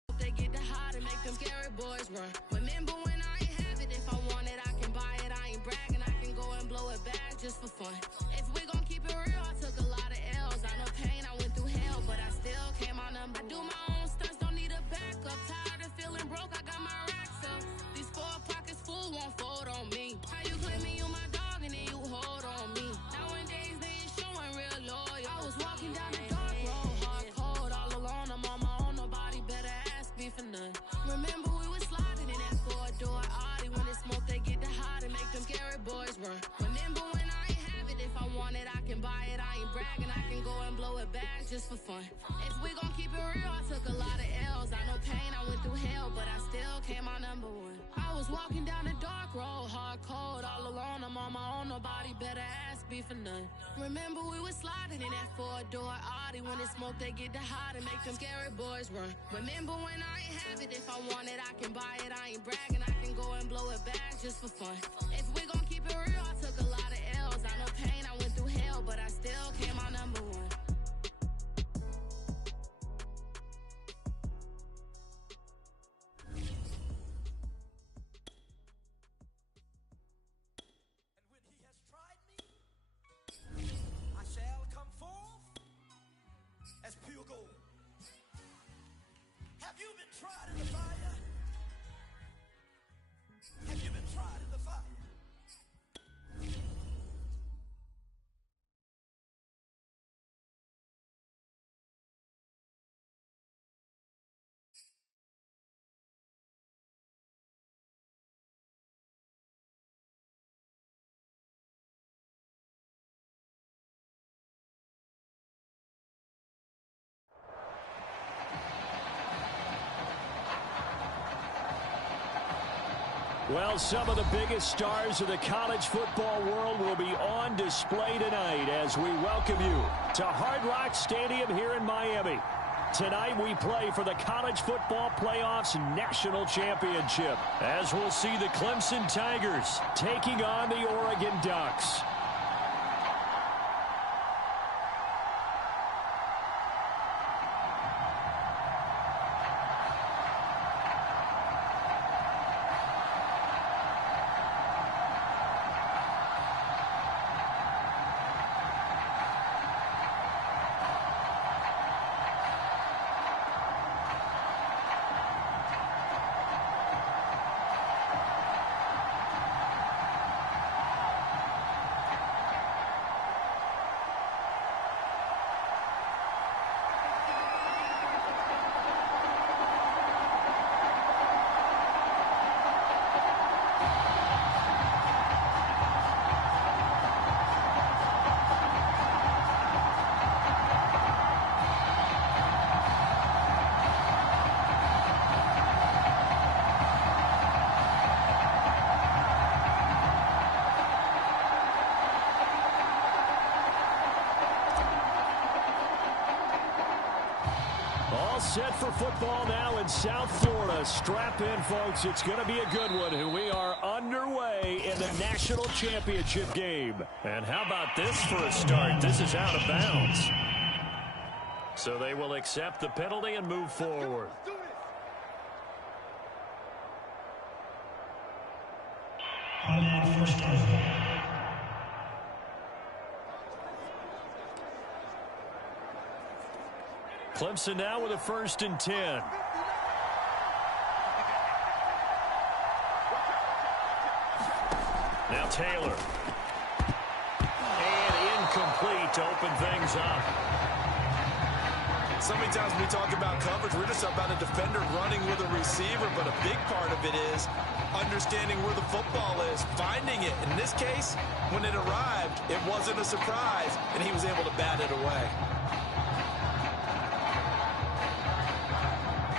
so. They get the hot and make them scary boys run. Remember when I ain't have it? If I want it, I can buy it. I ain't bragging, I can go and blow it back just for fun. If we gon' keep it real, I took a lot of L's. I know pain, I went through hell, but I still came out number. I do my own stunts, don't need a backup. Tired of feeling broke, I got my racks up. These 4 pockets full won't fold on me. How you claiming you my dog and then you hold on me? Nowadays they ain't showing real loyal. I was walking down the dark road, hard cold, all alone. I'm on my own, nobody better ask me for none. Remember we was sliding in that 4-door Audi. When it's smoke, they get the hot and make them scary boys run. Remember when I ain't have it? If I want it, I can buy it. I ain't bragging, I can go and blow it back just for fun. If we gon' keep it real, I took a lot of L's. I know pain, I went through hell, but I still came out number 1. I was walking down the dark road, hard cold, all alone. I'm on my own, nobody better ask me for none. Remember we was sliding in that 4-door Audi. When it's smoke, they get the hot and make them scary boys run. Remember when I ain't have it? If I want it, I can buy it. I ain't bragging, I can go and blow it back just for fun. If we gon' keep it real, I took a lot of L's. I know pain, I went through hell, but I still came out number 1. Well, some of the biggest stars of the college football world will be on display tonight as we welcome you to Hard Rock Stadium here in Miami. Tonight we play for the College Football Playoffs National Championship, as we'll see the Clemson Tigers taking on the Oregon Ducks. Set for football now in South Florida. Strap in, folks. It's going to be a good one. We are underway in the national championship game. And how about this for a start? This is out of bounds. So they will accept the penalty and move forward. Clemson now with a 1st and 10. Now Taylor. And incomplete to open things up. So many times when we talk about coverage, we're just about a defender running with a receiver, but a big part of it is understanding where the football is, finding it. In this case, when it arrived, it wasn't a surprise, and he was able to bat it away.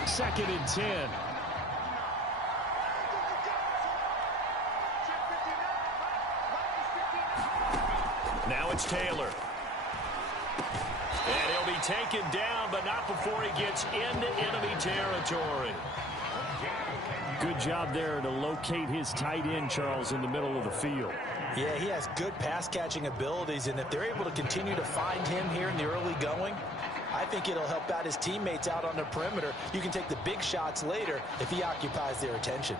2nd and 10. Now it's Taylor. And he'll be taken down, but not before he gets into enemy territory. Good job there to locate his tight end, Charles, in the middle of the field. Yeah, he has good pass-catching abilities, and if they're able to continue to find him here in the early going, I think it'll help out his teammates out on the perimeter. You can take the big shots later if he occupies their attention.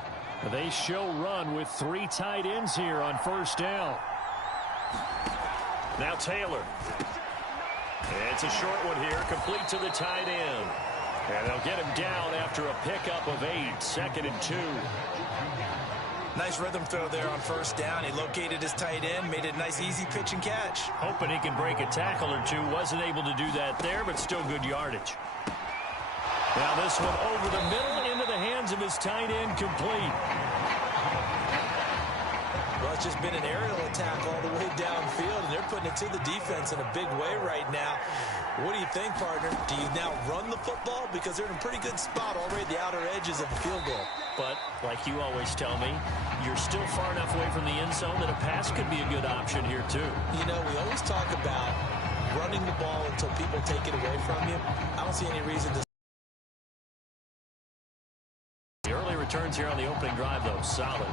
They show run with 3 tight ends here on first down. Now Taylor. It's a short one here, complete to the tight end. And they'll get him down after a pickup of 8, 2nd and 2. Nice rhythm throw there on first down. He located his tight end, made it a nice easy pitch and catch. Hoping he can break a tackle or two. Wasn't able to do that there, but still good yardage. Now this one over the middle into the hands of his tight end, complete. Well, it's just been an aerial attack all the way downfield, and they're putting it to the defense in a big way right now. What do you think, partner? Do you now run the football? Because they're in a pretty good spot already at the outer edges of the field goal. But, like you always tell me, you're still far enough away from the end zone that a pass could be a good option here, too. You know, we always talk about running the ball until people take it away from you. I don't see any reason to... The early returns here on the opening drive, though, solid.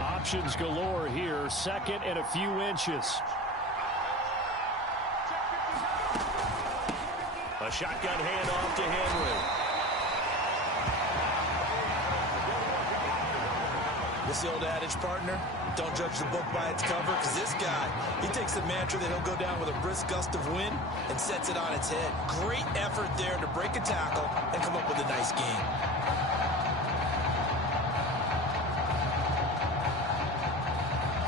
Options galore here, 2nd and a few inches. A shotgun handoff to Henry. This the old adage, partner, don't judge the book by its cover, because this guy, he takes the mantra that he'll go down with a brisk gust of wind and sets it on its head. Great effort there to break a tackle and come up with a nice game.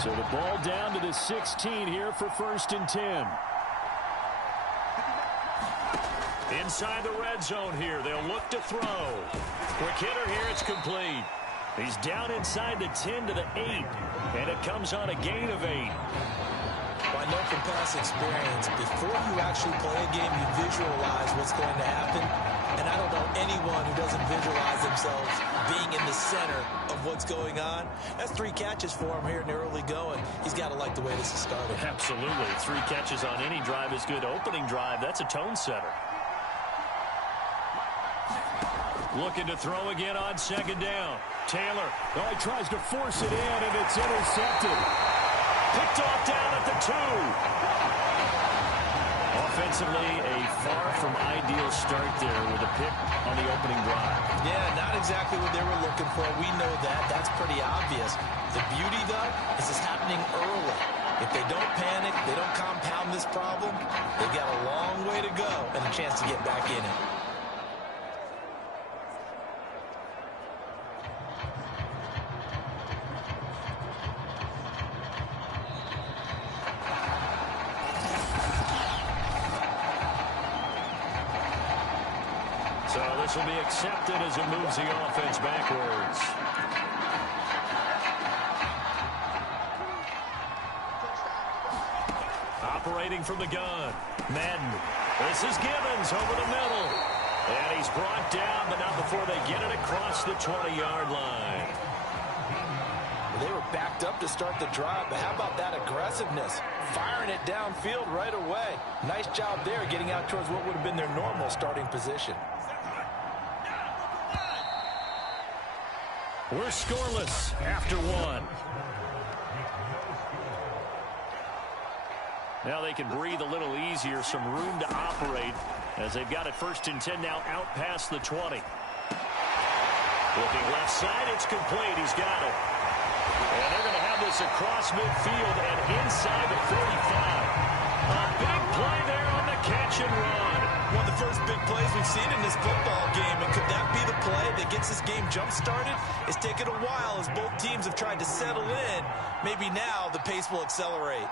So the ball down to the 16 here for 1st and 10. Inside the red zone here. They'll look to throw. Quick hitter here. It's complete. He's down inside the 10 to the 8. And it comes on a gain of 8. Well, I know from past experience, before you actually play a game, you visualize what's going to happen. And I don't know anyone who doesn't visualize themselves being in the center of what's going on. That's 3 catches for him here in the early going. He's got to like the way this is started. Absolutely. 3 catches on any drive is good. Opening drive, that's a tone setter. Looking to throw again on 2nd down. Taylor. Oh, he tries to force it in, and it's intercepted. Picked off down at the 2. Offensively, a far from ideal start there with a pick on the opening drive. Yeah, not exactly what they were looking for. We know that. That's pretty obvious. The beauty, though, is it's happening early. If they don't panic, they don't compound this problem, they've got a long way to go and a chance to get back in it. So this will be accepted as it moves the offense backwards. Operating from the gun, Madden. This is Gibbons over the middle. And he's brought down, but not before they get it across the 20-yard line. They were backed up to start the drive, but how about that aggressiveness? Firing it downfield right away. Nice job there getting out towards what would have been their normal starting position. We're scoreless after 1. Now they can breathe a little easier, some room to operate as they've got it 1st and 10 now out past the 20. Looking left side, it's complete. He's got it. And they're going to have this across midfield and inside the 45. A big play there on the catch and run. One of the first big plays we've seen in this football game, and could that be the play that gets this game jump-started? It's taken a while as both teams have tried to settle in. Maybe now the pace will accelerate.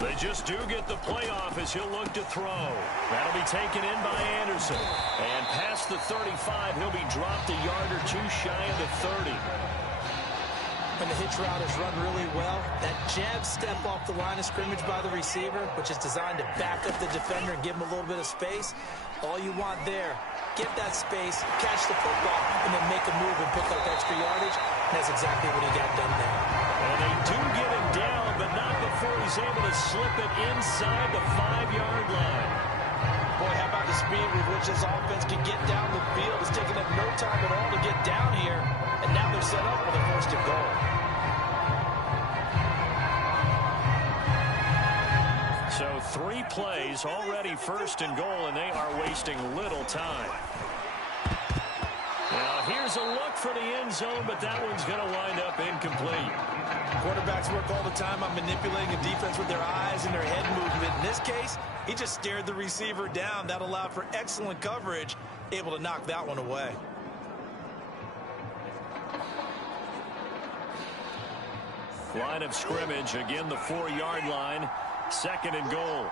They just do get the playoff as he'll look to throw. That'll be taken in by Anderson. And past the 35, he'll be dropped a yard or 2 shy of the 30. When the hitch route is run really well, that jab step off the line of scrimmage by the receiver, which is designed to back up the defender and give him a little bit of space, all you want there, get that space, catch the football, and then make a move and pick up extra yardage. And that's exactly what he got done there. And they do get him down, but not before he's able to slip it inside the 5-yard line. Boy, how about the speed with which this offense can get down the field? It's taken them no time at all to get down here, and now they're set up for the first and goal. So 3 plays, already first and goal, and they are wasting little time. Now here's a look for the end zone, but that one's going to wind up incomplete. Quarterbacks work all the time on manipulating a defense with their eyes and their head movement. In this case, he just stared the receiver down. That allowed for excellent coverage, able to knock that one away. Line of scrimmage, again the 4-yard line, second and goal.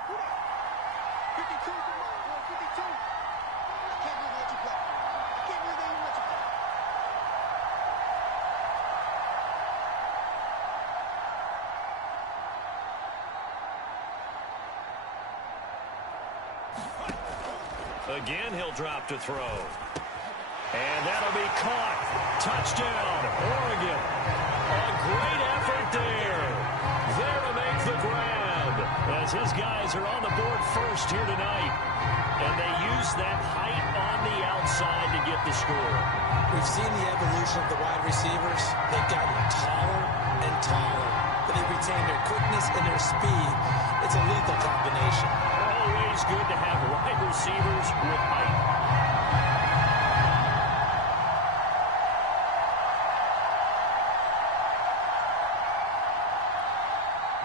Again, he'll drop to throw. And that'll be caught. Touchdown, Oregon. A great effort there. There to make the grab, as his guys are on the board first here tonight. And they use that height on the outside to get the score. We've seen the evolution of the wide receivers. They've gotten taller and taller, but they retain their quickness and their speed. It's a lethal combination. Always good to have wide receivers with height.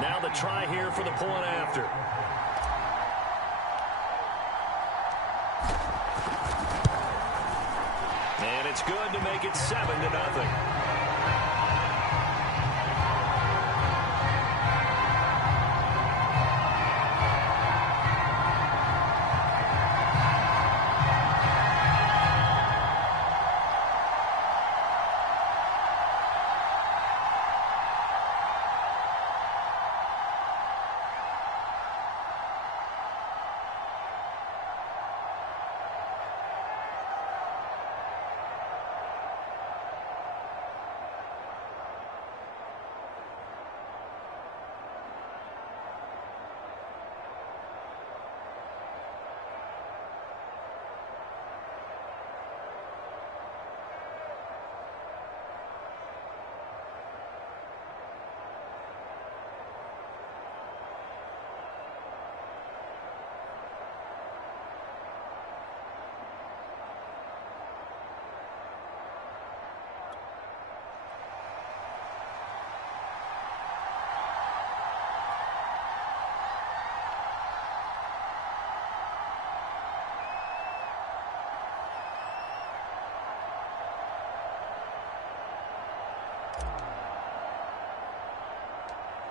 Now the try here for the point after. And it's good to make it 7-0.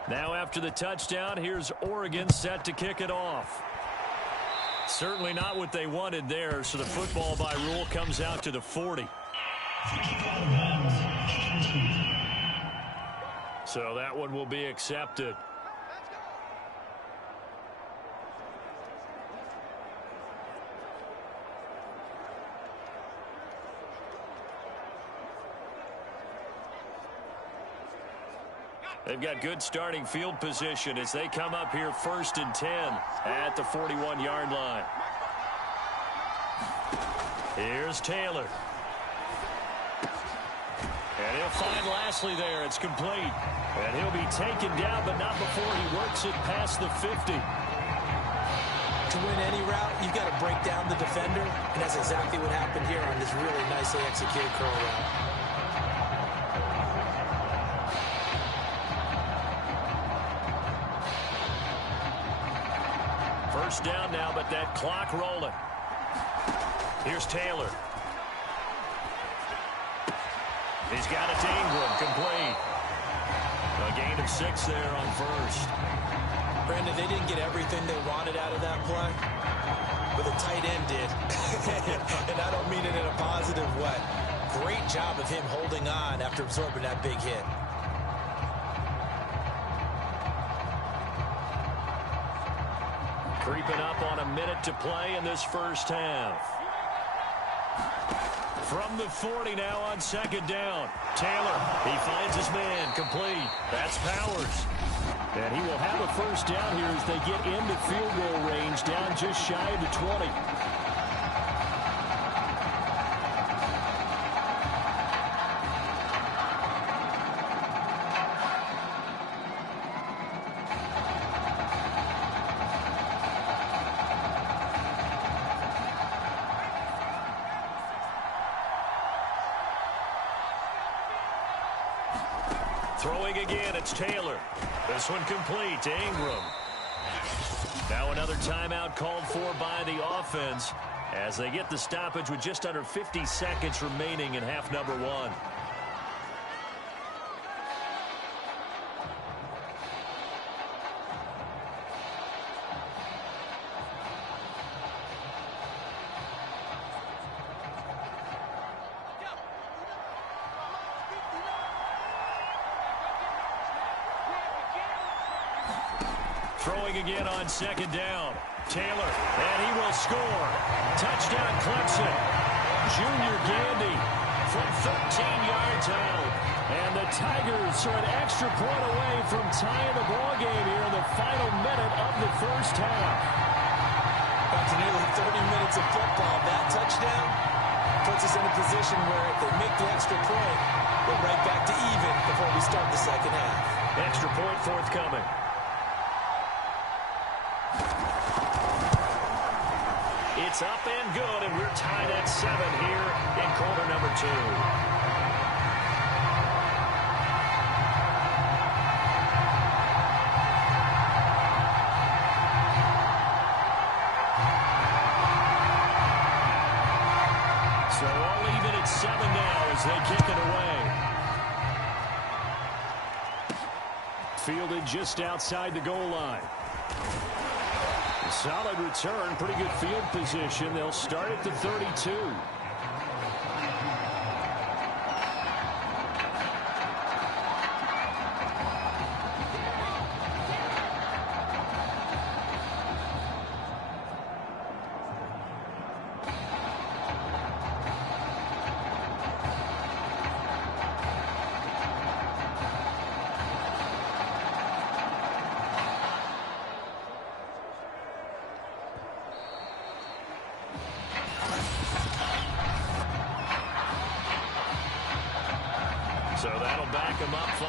Now after the touchdown, here's Oregon set to kick it off. Certainly not what they wanted there, so the football by rule comes out to the 40. So that one will be accepted. They've got good starting field position as they come up here 1st and 10 at the 41-yard line. Here's Taylor. And he'll find Lashley there. It's complete. And he'll be taken down, but not before he works it past the 50. To win any route, you've got to break down the defender, and that's exactly what happened here on this really nicely executed curl route. First down now, but that clock rolling. Here's Taylor. He's got it to Ingram, complete. A gain of 6 there on first. Brandon, they didn't get everything they wanted out of that play, but the tight end did. And I don't mean it in a positive way. Great job of him holding on after absorbing that big hit. Creeping up on a minute to play in this first half. From the 40 now on second down. Taylor, he finds his man, complete. That's Powers. And he will have a first down here as they get into field goal range, down just shy of the 20. Throwing again, it's Taylor. This one complete to Ingram. Now another timeout called for by the offense as they get the stoppage with just under 50 seconds remaining in half number one. Throwing again on second down. Taylor, and he will score. Touchdown Clemson. Junior Gandy from 13 yards out. And the Tigers are an extra point away from tying the ball game here in the final minute of the first half. After nearly 30 minutes of football, that touchdown puts us in a position where if they make the extra point, we're right back to even before we start the second half. Extra point forthcoming. It's up and good, and we're tied at 7 here in quarter number 2. So all even at 7 now as they kick it away. Fielded just outside the goal line. Solid return, pretty good field position. They'll start at the 32. So that'll back him up 5.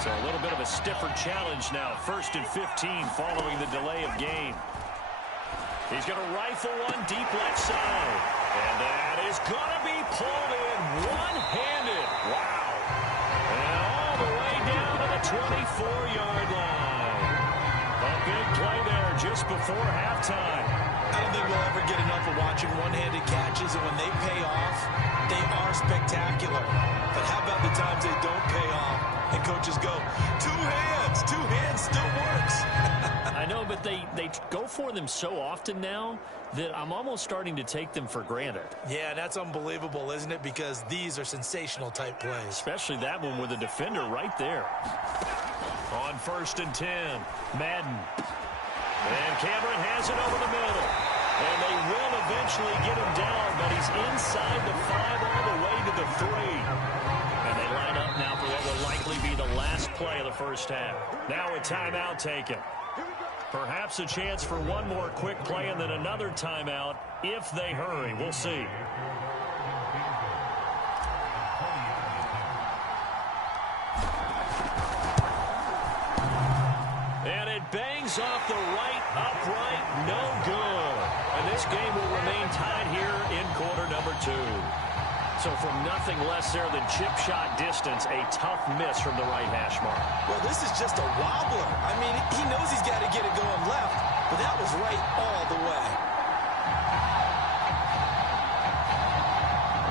So a little bit of a stiffer challenge now. 1st and 15 following the delay of game. He's going to rifle one deep left side. And that is going to be pulled in one-handed. Wow. And all the way down to the 24-yard line. A big play there just before halftime. I don't think we'll ever get enough of watching one-handed catches, and when they pay off, they are spectacular. But how about the times they don't pay off, and coaches go, two hands still works. I know, but they go for them so often now that I'm almost starting to take them for granted. Yeah, that's unbelievable, isn't it? Because these are sensational type plays. Especially that one with a defender right there. On 1st and 10, Madden. And Cameron has it over the middle. And they will eventually get him down, but he's inside the 5 all the way to the 3. And they line up now for what will likely be the last play of the first half. Now a timeout taken. Perhaps a chance for one more quick play and then another timeout if they hurry. We'll see. And it bangs off the right upright. No good. And this game will remain tied here in quarter number 2. So from nothing less there than chip shot distance, a tough miss from the right hash mark. Well, this is just a wobbler. I mean, he knows he's got to get it going left, but that was right all the way.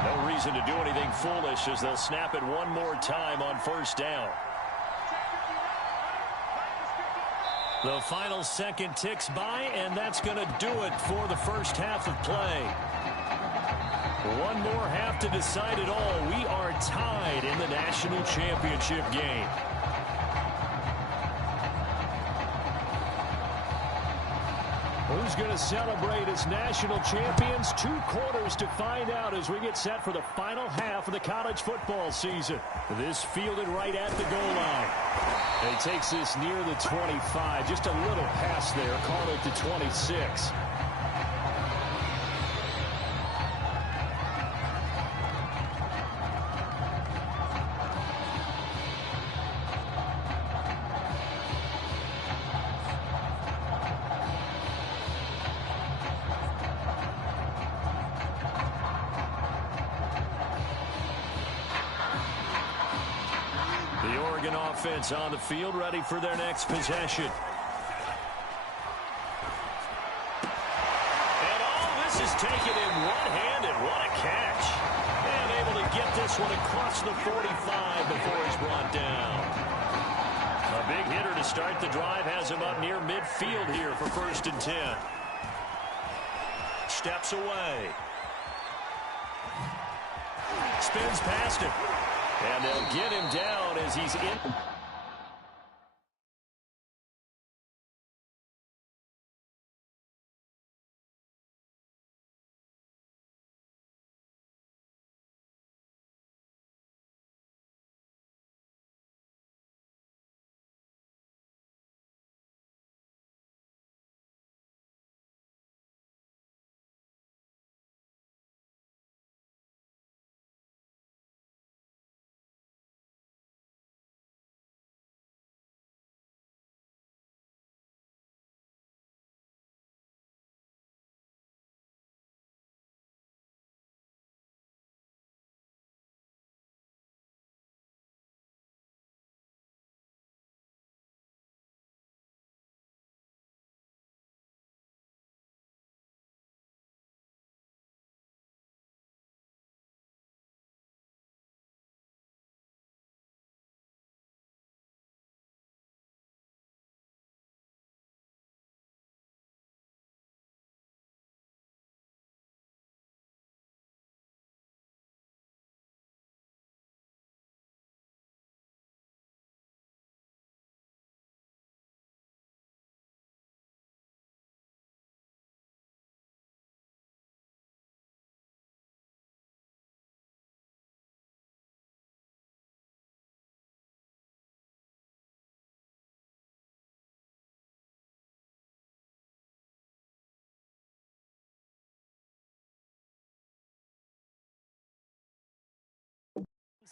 No reason to do anything foolish as they'll snap it one more time on 1st down. The final second ticks by, and that's going to do it for the first half of play. One more half to decide it all. We are tied in the national championship game. Who's going to celebrate as national champions? 2 quarters to find out as we get set for the final half of the college football season. This fielded right at the goal line. And he takes this near the 25. Just a little pass there. Call it the 26. Offense on the field, ready for their next possession. And all this is taken in one-handed. What a catch. And able to get this one across the 45 before he's brought down. A big hitter to start the drive has him up near midfield here for 1st and 10. Steps away. Spins past him. And they'll get him down as he's in.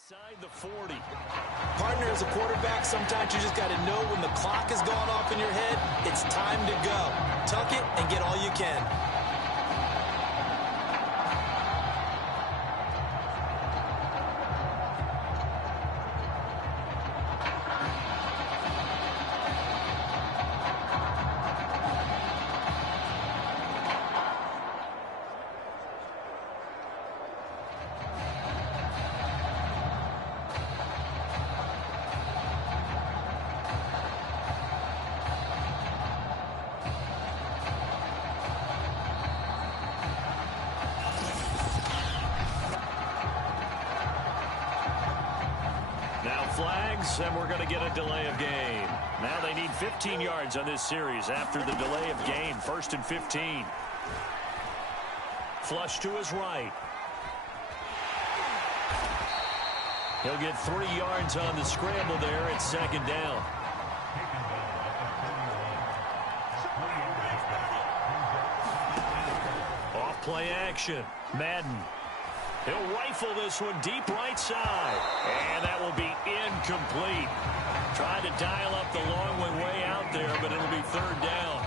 Inside the 40. Partner, as a quarterback, sometimes you just got to know when the clock has gone off in your head, it's time to go. Tuck it and get all you can. Flags, and we're going to get a delay of game. Now they need 15 yards on this series after the delay of game. 1st and 15. Flush to his right. He'll get 3 yards on the scramble there. It's 2nd down. Off play action. Madden. He'll rifle this one deep right side. And that will be incomplete. Trying to dial up the long one way out there, but it'll be 3rd down.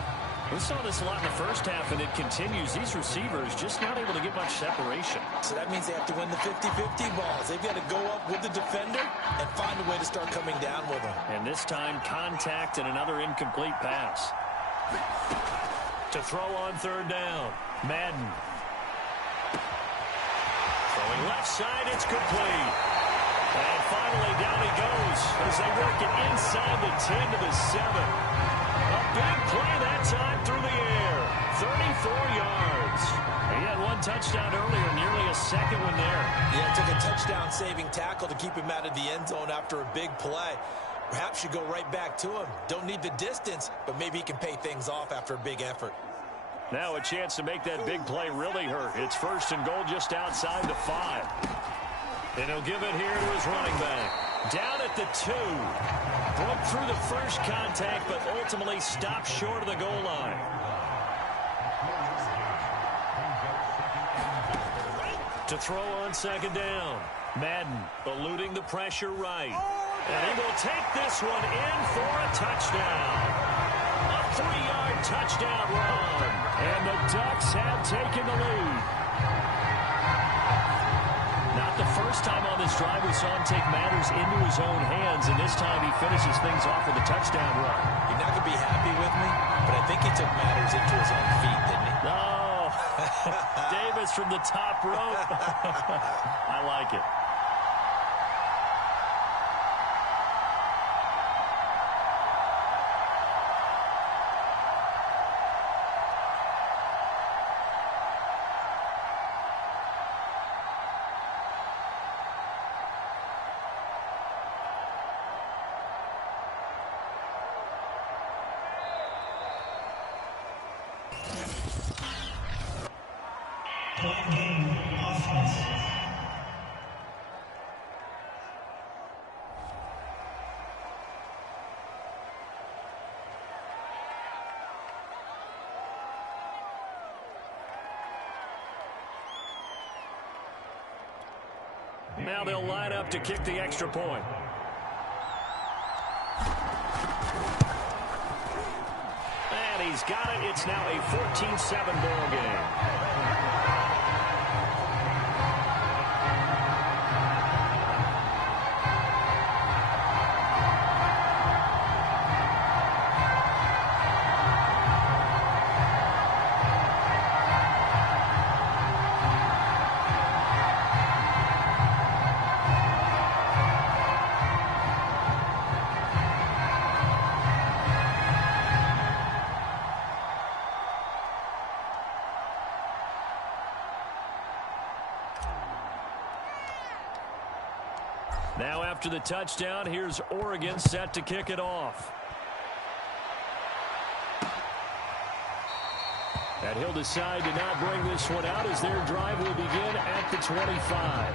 We saw this a lot in the first half, and it continues. These receivers just not able to get much separation. So that means they have to win the 50-50 balls. They've got to go up with the defender and find a way to start coming down with them. And this time, contact and another incomplete pass. To throw on 3rd down. Madden. Throwing left side, it's complete. And finally, down he goes as they work it inside the 10 to the 7. A big play that time through the air. 34 yards. He had one run touchdown earlier, nearly a second one there. Yeah, it took a touchdown-saving tackle to keep him out of the end zone after a big play. Perhaps should go right back to him. Don't need the distance, but maybe he can pay things off after a big effort. Now a chance to make that big play really hurt. It's 1st and goal just outside the 5. And he'll give it here to his running back. Down at the 2. Broke through the first contact, but ultimately stopped short of the goal line. To throw on 2nd down. Madden eluding the pressure right. And he will take this one in for a touchdown. A 3-yard touchdown run. And the Ducks have taken the lead. Not the first time on this drive we saw him take matters into his own hands, and this time he finishes things off with a touchdown run. You're not going to be happy with me, but I think he took matters into his own feet, didn't he? No. Davis from the top rope. I like it. Now they'll line up to kick the extra point. And he's got it. It's now a 14-7 ball game. Now after the touchdown, here's Oregon set to kick it off. And he'll decide to not bring this one out as their drive will begin at the 25.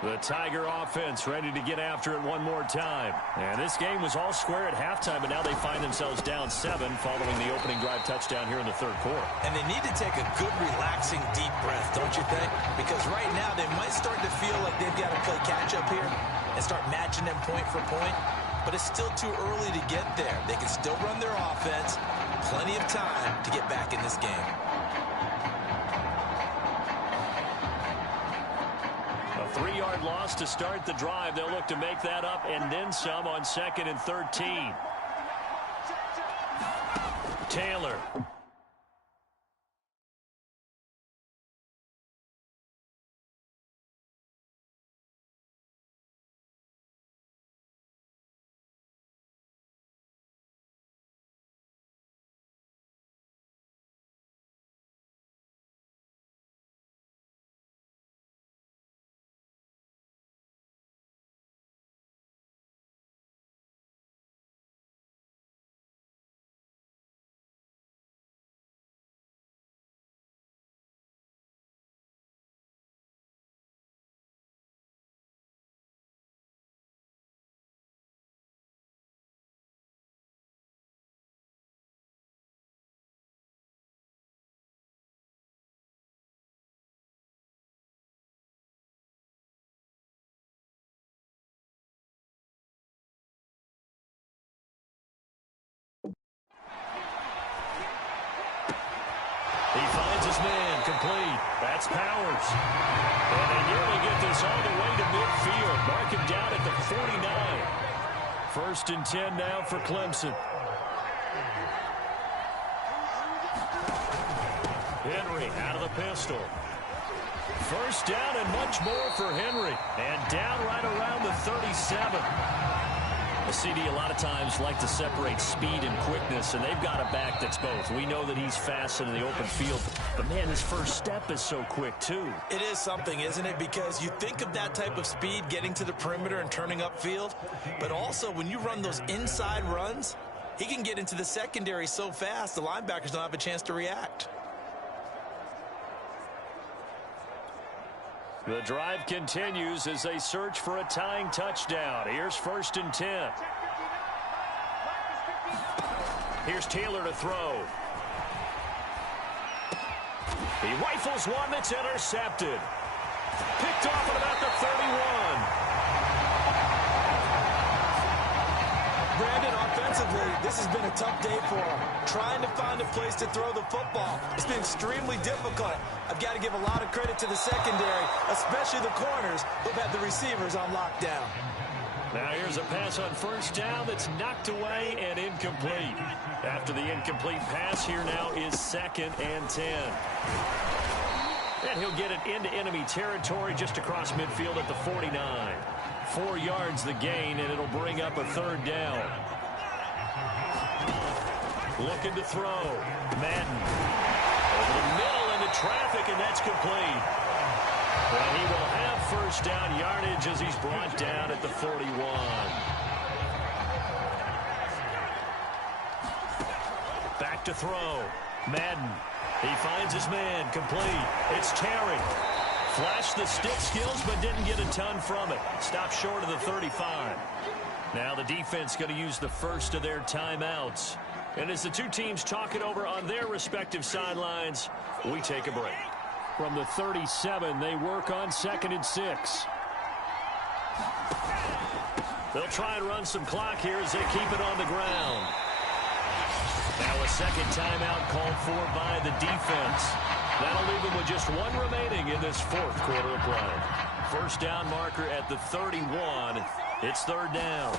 The Tiger offense ready to get after it one more time. And this game was all square at halftime, but now they find themselves down 7 following the opening drive touchdown here in the 3rd quarter. And they need to take a good, relaxing, deep breath, don't you think? Because right now they might start to feel like they've got to play catch-up here and start matching them point for point. But it's still too early to get there. They can still run their offense. Plenty of time to get back in this game. A 3-yard loss to start the drive. They'll look to make that up and then some on 2nd and 13. Taylor. He finds his man, complete. That's Powers. And they nearly get this all the way to midfield. Mark him down at the 49. 1st and 10 now for Clemson. Henry out of the pistol. First down and much more for Henry. And down right around the 37. The CD a lot of times like to separate speed and quickness, and they've got a back that's both. We know that he's fast in the open field, but man, his first step is so quick too. It is something, isn't it? Because you think of that type of speed getting to the perimeter and turning upfield, but also when you run those inside runs, he can get into the secondary so fast the linebackers don't have a chance to react. The drive continues as they search for a tying touchdown. Here's 1st and 10. Here's Taylor to throw. He rifles one that's intercepted. Picked off at about the 31. Brandon, offensively, this has been a tough day for him. Trying to find a place to throw the football. It's been extremely difficult. I've got to give a lot of credit to the secondary, especially the corners who've had the receivers on lockdown. Now here's a pass on 1st down that's knocked away and incomplete. After the incomplete pass, here now is 2nd and 10. And he'll get it into enemy territory just across midfield at the 49. 4 yards the gain, and it'll bring up a 3rd down. Looking to throw. Madden. Over the middle into traffic, and that's complete. Well, he will have 1st down yardage as he's brought down at the 41. Back to throw. Madden. He finds his man. Complete. It's Terry. Flashed the stick skills, but didn't get a ton from it. Stopped short of the 35. Now the defense going to use the first of their timeouts. And as the two teams talk it over on their respective sidelines, we take a break. From the 37, they work on 2nd and 6. They'll try and run some clock here as they keep it on the ground. Now a 2nd timeout called for by the defense. That'll leave them with just 1 remaining in this 4th quarter of play. 1st down marker at the 31. It's 3rd down.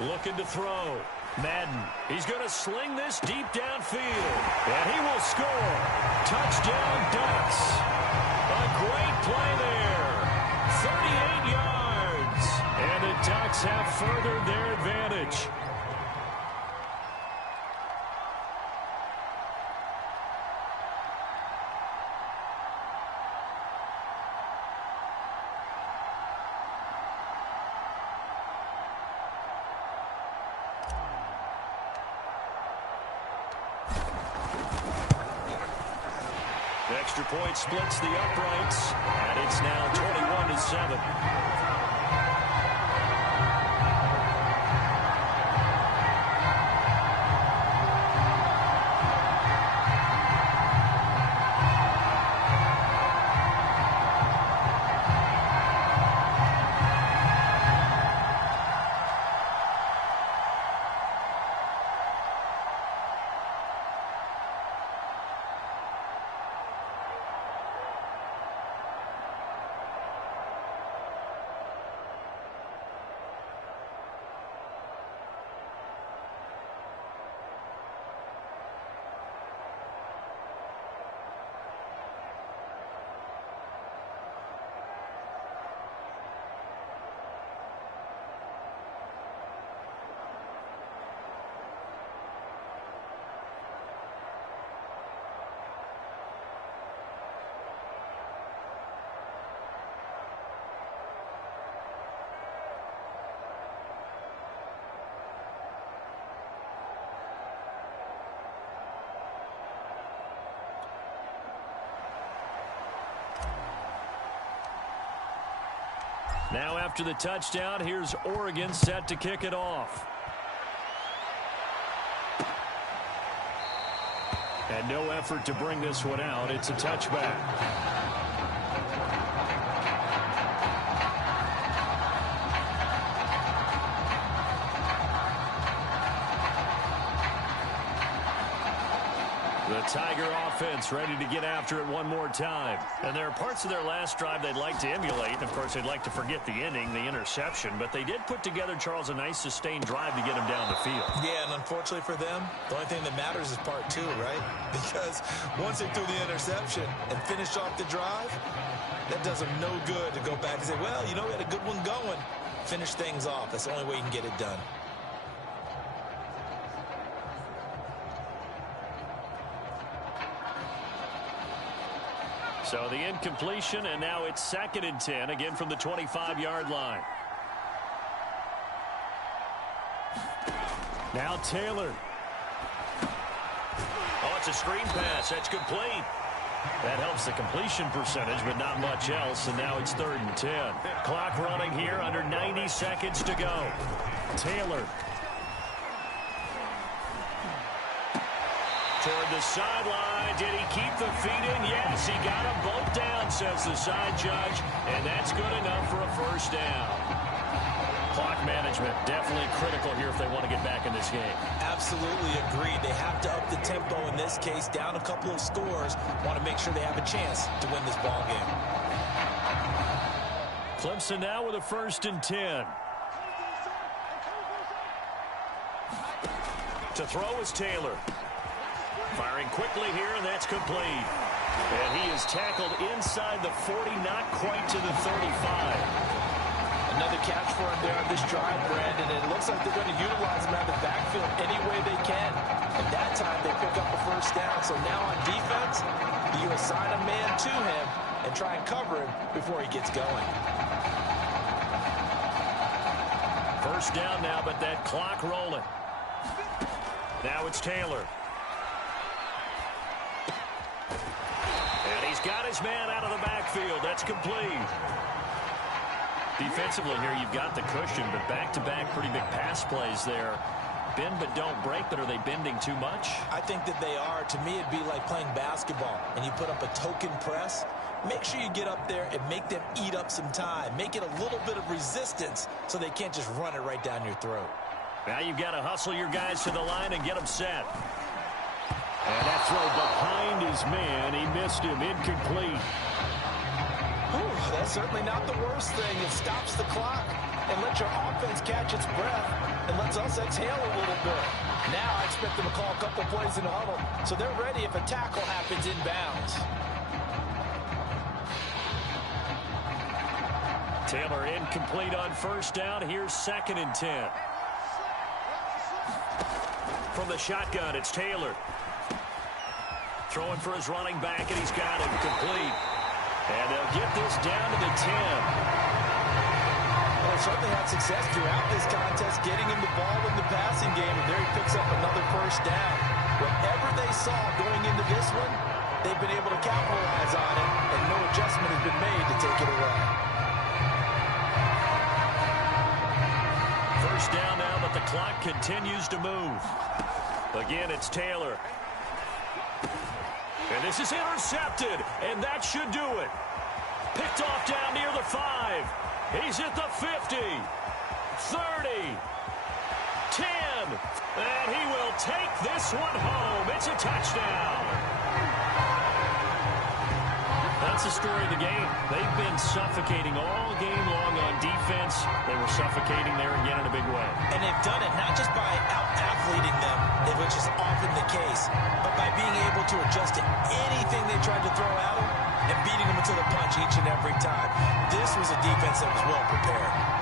Looking to throw. Madden. He's going to sling this deep downfield. And he will score. Touchdown Ducks. A great play there. 38 yards. And the Ducks have furthered their advantage. Extra point splits the uprights, and it's now 21-7. Now after the touchdown, here's Oregon set to kick it off. And no effort to bring this one out. It's a touchback. The Tiger offense ready to get after it one more time. And there are parts of their last drive they'd like to emulate. And, of course, they'd like to forget the ending, the interception. But they did put together, Charles, a nice sustained drive to get them down the field. Yeah, and unfortunately for them, the only thing that matters is part two, right? Because once they threw the interception and finished off the drive, that does them no good to go back and say, well, you know, we had a good one going. Finish things off. That's the only way you can get it done. So the incompletion, and now it's 2nd and 10, again from the 25-yard line. Now Taylor. Oh, it's a screen pass. That's complete. That helps the completion percentage, but not much else, and now it's 3rd and 10. Clock running here, under 90 seconds to go. Taylor. Toward the sideline. Did he keep the feet in? Yes, he got them both down, says the side judge, and that's good enough for a first down. Clock management definitely critical here if they want to get back in this game. Absolutely agreed. They have to up the tempo in this case, down a couple of scores. Want to make sure they have a chance to win this ball game. Clemson now with a 1st and 10. To throw is Taylor. Firing quickly here, and that's complete. And he is tackled inside the 40, not quite to the 35. Another catch for him there on this drive, Brandon, and it looks like they're going to utilize him out of the backfield any way they can. At that time, they pick up a first down. So now on defense, you assign a man to him and try and cover him before he gets going. First down now, but that clock rolling. Now it's Taylor. And he's got his man out of the backfield. That's complete. Defensively here, you've got the cushion, but back-to-back pretty big pass plays there. Bend but don't break, but are they bending too much? I think that they are. To me, it'd be like playing basketball, and you put up a token press. Make sure you get up there and make them eat up some time. Make it a little bit of resistance so they can't just run it right down your throat. Now you've got to hustle your guys to the line and get them set. And that throw behind his man. He missed him. Incomplete. That's certainly not the worst thing. It stops the clock and lets your offense catch its breath and lets us exhale a little bit. Now I expect them to call a couple plays in the huddle so they're ready if a tackle happens inbounds. Taylor incomplete on first down. Here's 2nd and 10. From the shotgun, it's Taylor. Throwing for his running back, and he's got him complete. And they'll get this down to the 10. Well, they certainly had success throughout this contest, getting him the ball in the passing game, and there he picks up another first down. Whatever they saw going into this one, they've been able to capitalize on it, and no adjustment has been made to take it away. First down now, but the clock continues to move. Again, it's Taylor. And this is intercepted, and that should do it. Picked off down near the 5. He's at the 50, 30, 10, and he will take this one home. It's a touchdown. That's the story of the game. They've been suffocating all game long on defense. They were suffocating there again in a big way. And they've done it not just by out-athleting them, which is often the case, but by being able to adjust to anything they tried to throw at them and beating them to the punch each and every time. This was a defense that was well prepared.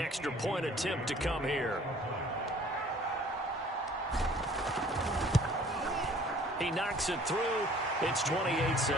Extra point attempt to come here. He knocks it through. It's 28-7.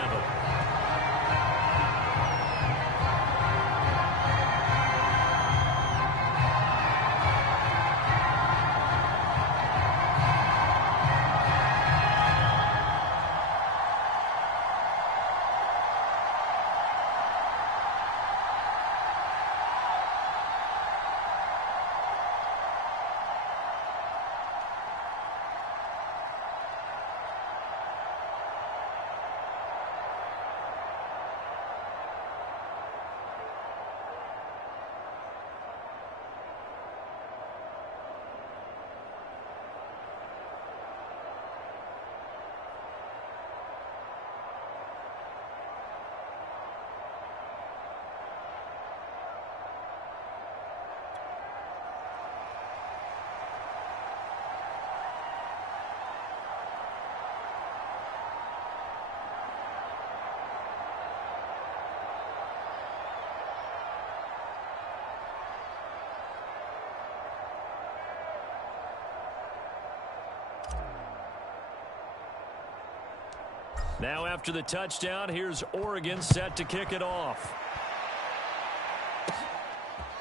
Now after the touchdown, here's Oregon set to kick it off.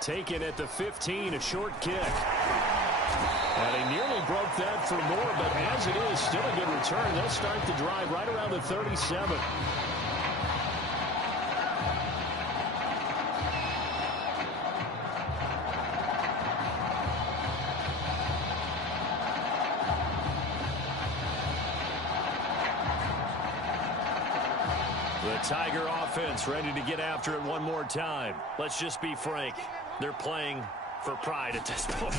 Taken at the 15, a short kick. And he nearly broke that for more, but as it is, still a good return. They'll start the drive right around the 37. The Tiger offense ready to get after it one more time. Let's just be frank. They're playing for pride at this point.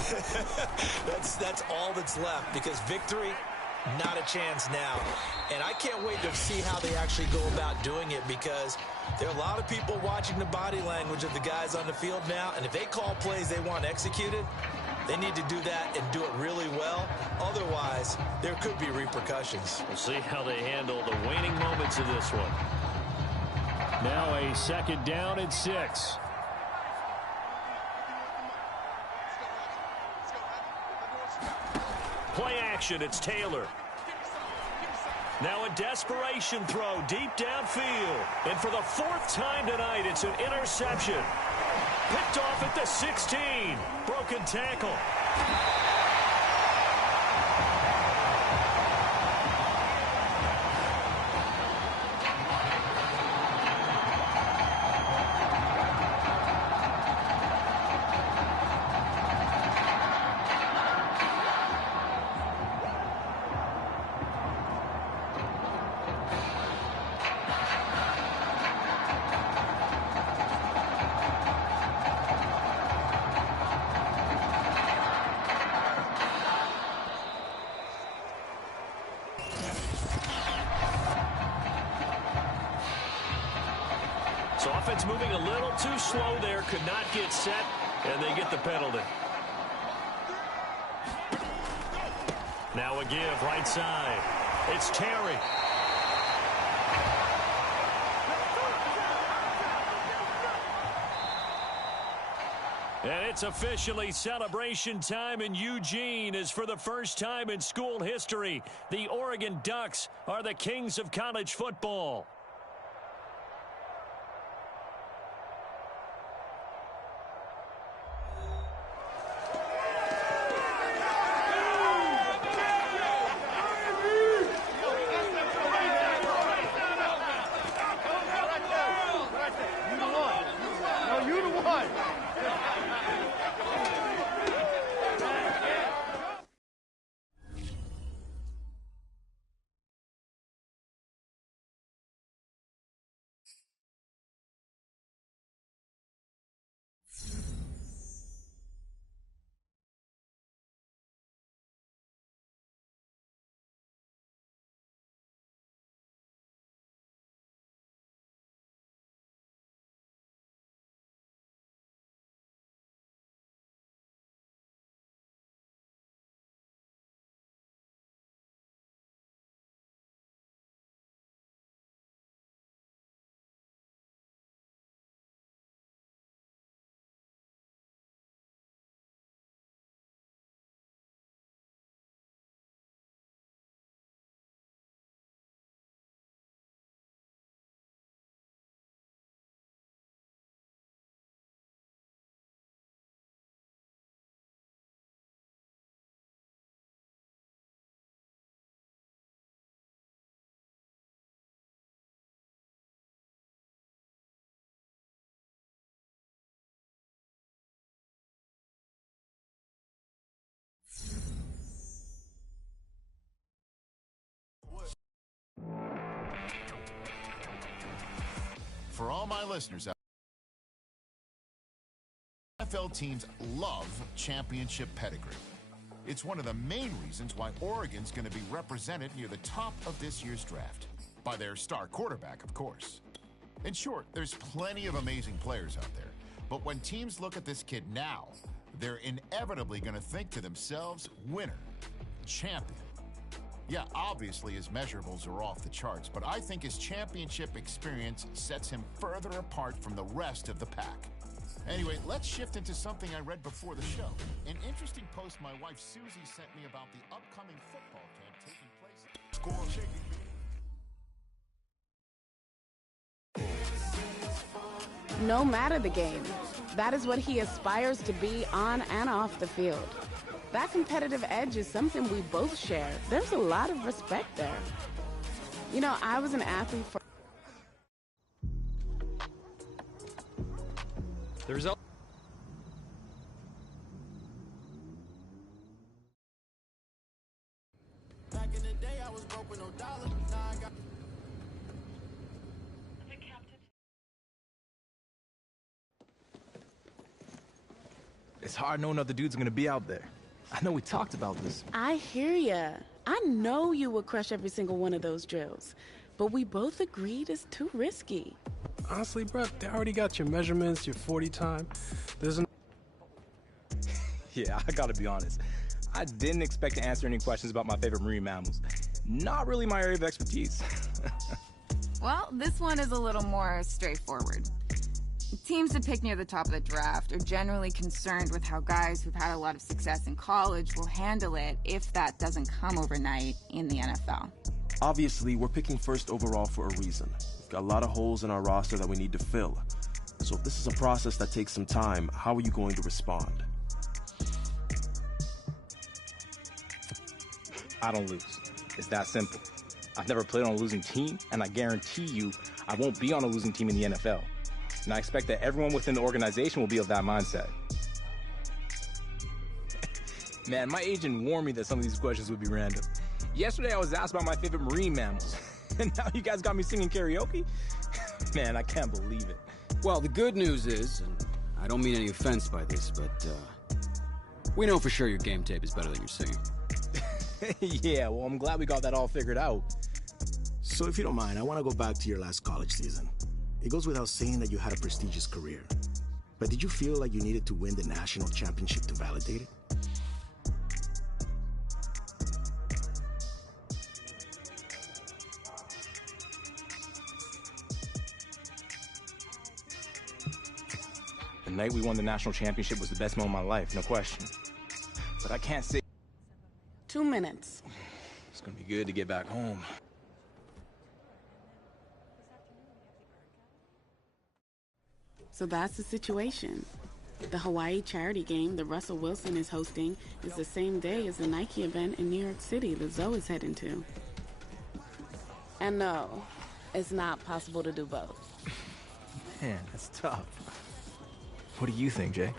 That's all that's left, because victory, not a chance now. And I can't wait to see how they actually go about doing it, because there are a lot of people watching the body language of the guys on the field now, and if they call plays they want executed, they need to do that and do it really well. Otherwise, there could be repercussions. We'll see how they handle the waning moments of this one. Now a second down and 6. Play action, it's Taylor. Now a desperation throw deep downfield. And for the 4th time tonight, it's an interception. Picked off at the 16. Broken tackle. So offense moving a little too slow there, could not get set, and they get the penalty. Now a give, right side. It's Terry. And it's officially celebration time in Eugene, as for the first time in school history, the Oregon Ducks are the kings of college football. For all my listeners out there, NFL teams love championship pedigree. It's one of the main reasons why Oregon's going to be represented near the top of this year's draft. By their star quarterback, of course. In short, there's plenty of amazing players out there. But when teams look at this kid now, they're inevitably going to think to themselves, winner, champion. Yeah, obviously his measurables are off the charts, but I think his championship experience sets him further apart from the rest of the pack. Anyway, let's shift into something I read before the show. An interesting post my wife Susie sent me about the upcoming football camp taking place. No matter the game, that is what he aspires to be on and off the field. That competitive edge is something we both share. There's a lot of respect there. You know, I was an athlete for... The result. Back in the day, I was broke with no dollar. Now I got. It's hard knowing other dudes are going to be out there. I know we talked about this. I hear ya. I know you would crush every single one of those drills, but we both agreed it's too risky. Honestly, bro, they already got your measurements, your 40 time. There's an... Yeah, I gotta be honest. I didn't expect to answer any questions about my favorite marine mammals. Not really my area of expertise. Well, this one is a little more straightforward. Teams that pick near the top of the draft are generally concerned with how guys who've had a lot of success in college will handle it if that doesn't come overnight in the NFL. Obviously, we're picking first overall for a reason. We've got a lot of holes in our roster that we need to fill. So if this is a process that takes some time, how are you going to respond? I don't lose. It's that simple. I've never played on a losing team, and I guarantee you I won't be on a losing team in the NFL. And I expect that everyone within the organization will be of that mindset. Man, my agent warned me that some of these questions would be random. Yesterday I was asked about my favorite marine mammals, and now you guys got me singing karaoke? Man, I can't believe it. Well, the good news is, and I don't mean any offense by this, but we know for sure your game tape is better than your singing. Yeah, well, I'm glad we got that all figured out. So if you don't mind, I want to go back to your last college season. It goes without saying that you had a prestigious career. But did you feel like you needed to win the national championship to validate it? The night we won the national championship was the best moment of my life, no question. But I can't say... 2 minutes. It's gonna be good to get back home. So that's the situation. The Hawaii charity game that Russell Wilson is hosting is the same day as the Nike event in New York City that Zoe is heading to. And no, it's not possible to do both. Man, that's tough. What do you think, Jay?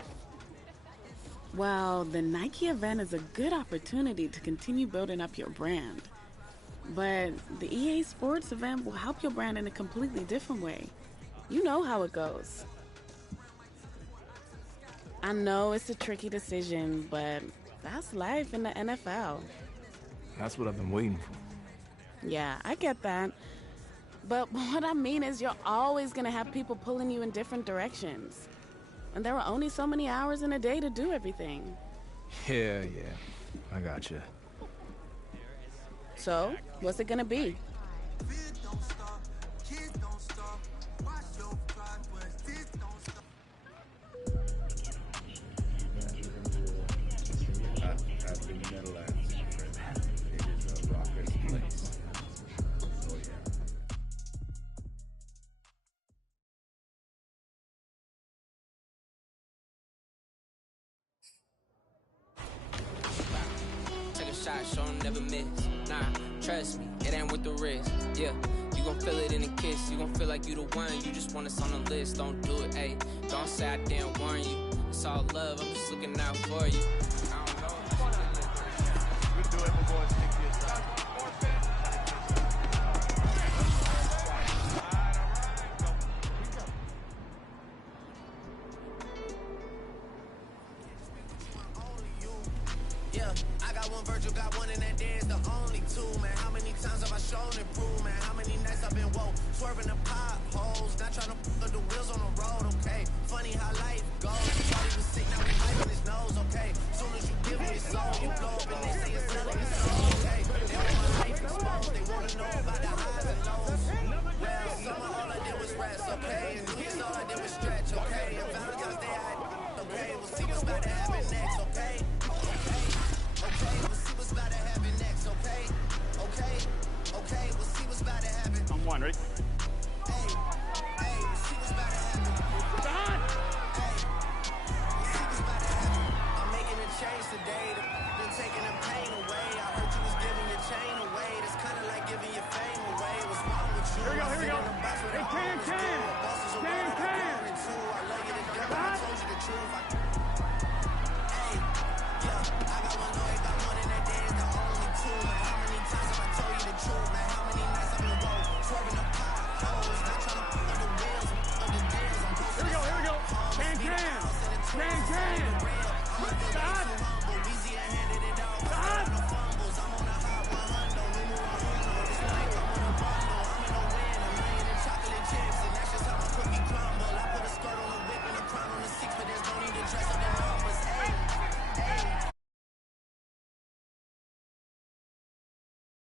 Well, the Nike event is a good opportunity to continue building up your brand. But the EA Sports event will help your brand in a completely different way. You know how it goes. I know it's a tricky decision, but that's life in the NFL. That's what I've been waiting for. Yeah, I get that. But what I mean is you're always going to have people pulling you in different directions. And there are only so many hours in a day to do everything. Yeah, I gotcha. So, what's it going to be? Show 'em never miss. Nah, trust me, it ain't with the risk. Yeah, you gon' feel it in a kiss. You gon' feel like you the one. You just want us on the list. Don't do it, ayy. Don't say I didn't warn you. It's all love. I'm just looking out for you. I don't know. We do it before it's 6 years time. We got one Virgil, got one in that dance, the only two, man. How many times have I shown improvement? How many nights I've been woke, swerving the potholes, not trying to put the wheels on the road, okay? Funny how life goes. Thought he was sick, now we wiping his nose, okay? Soon as you give me his soul, you blow up in this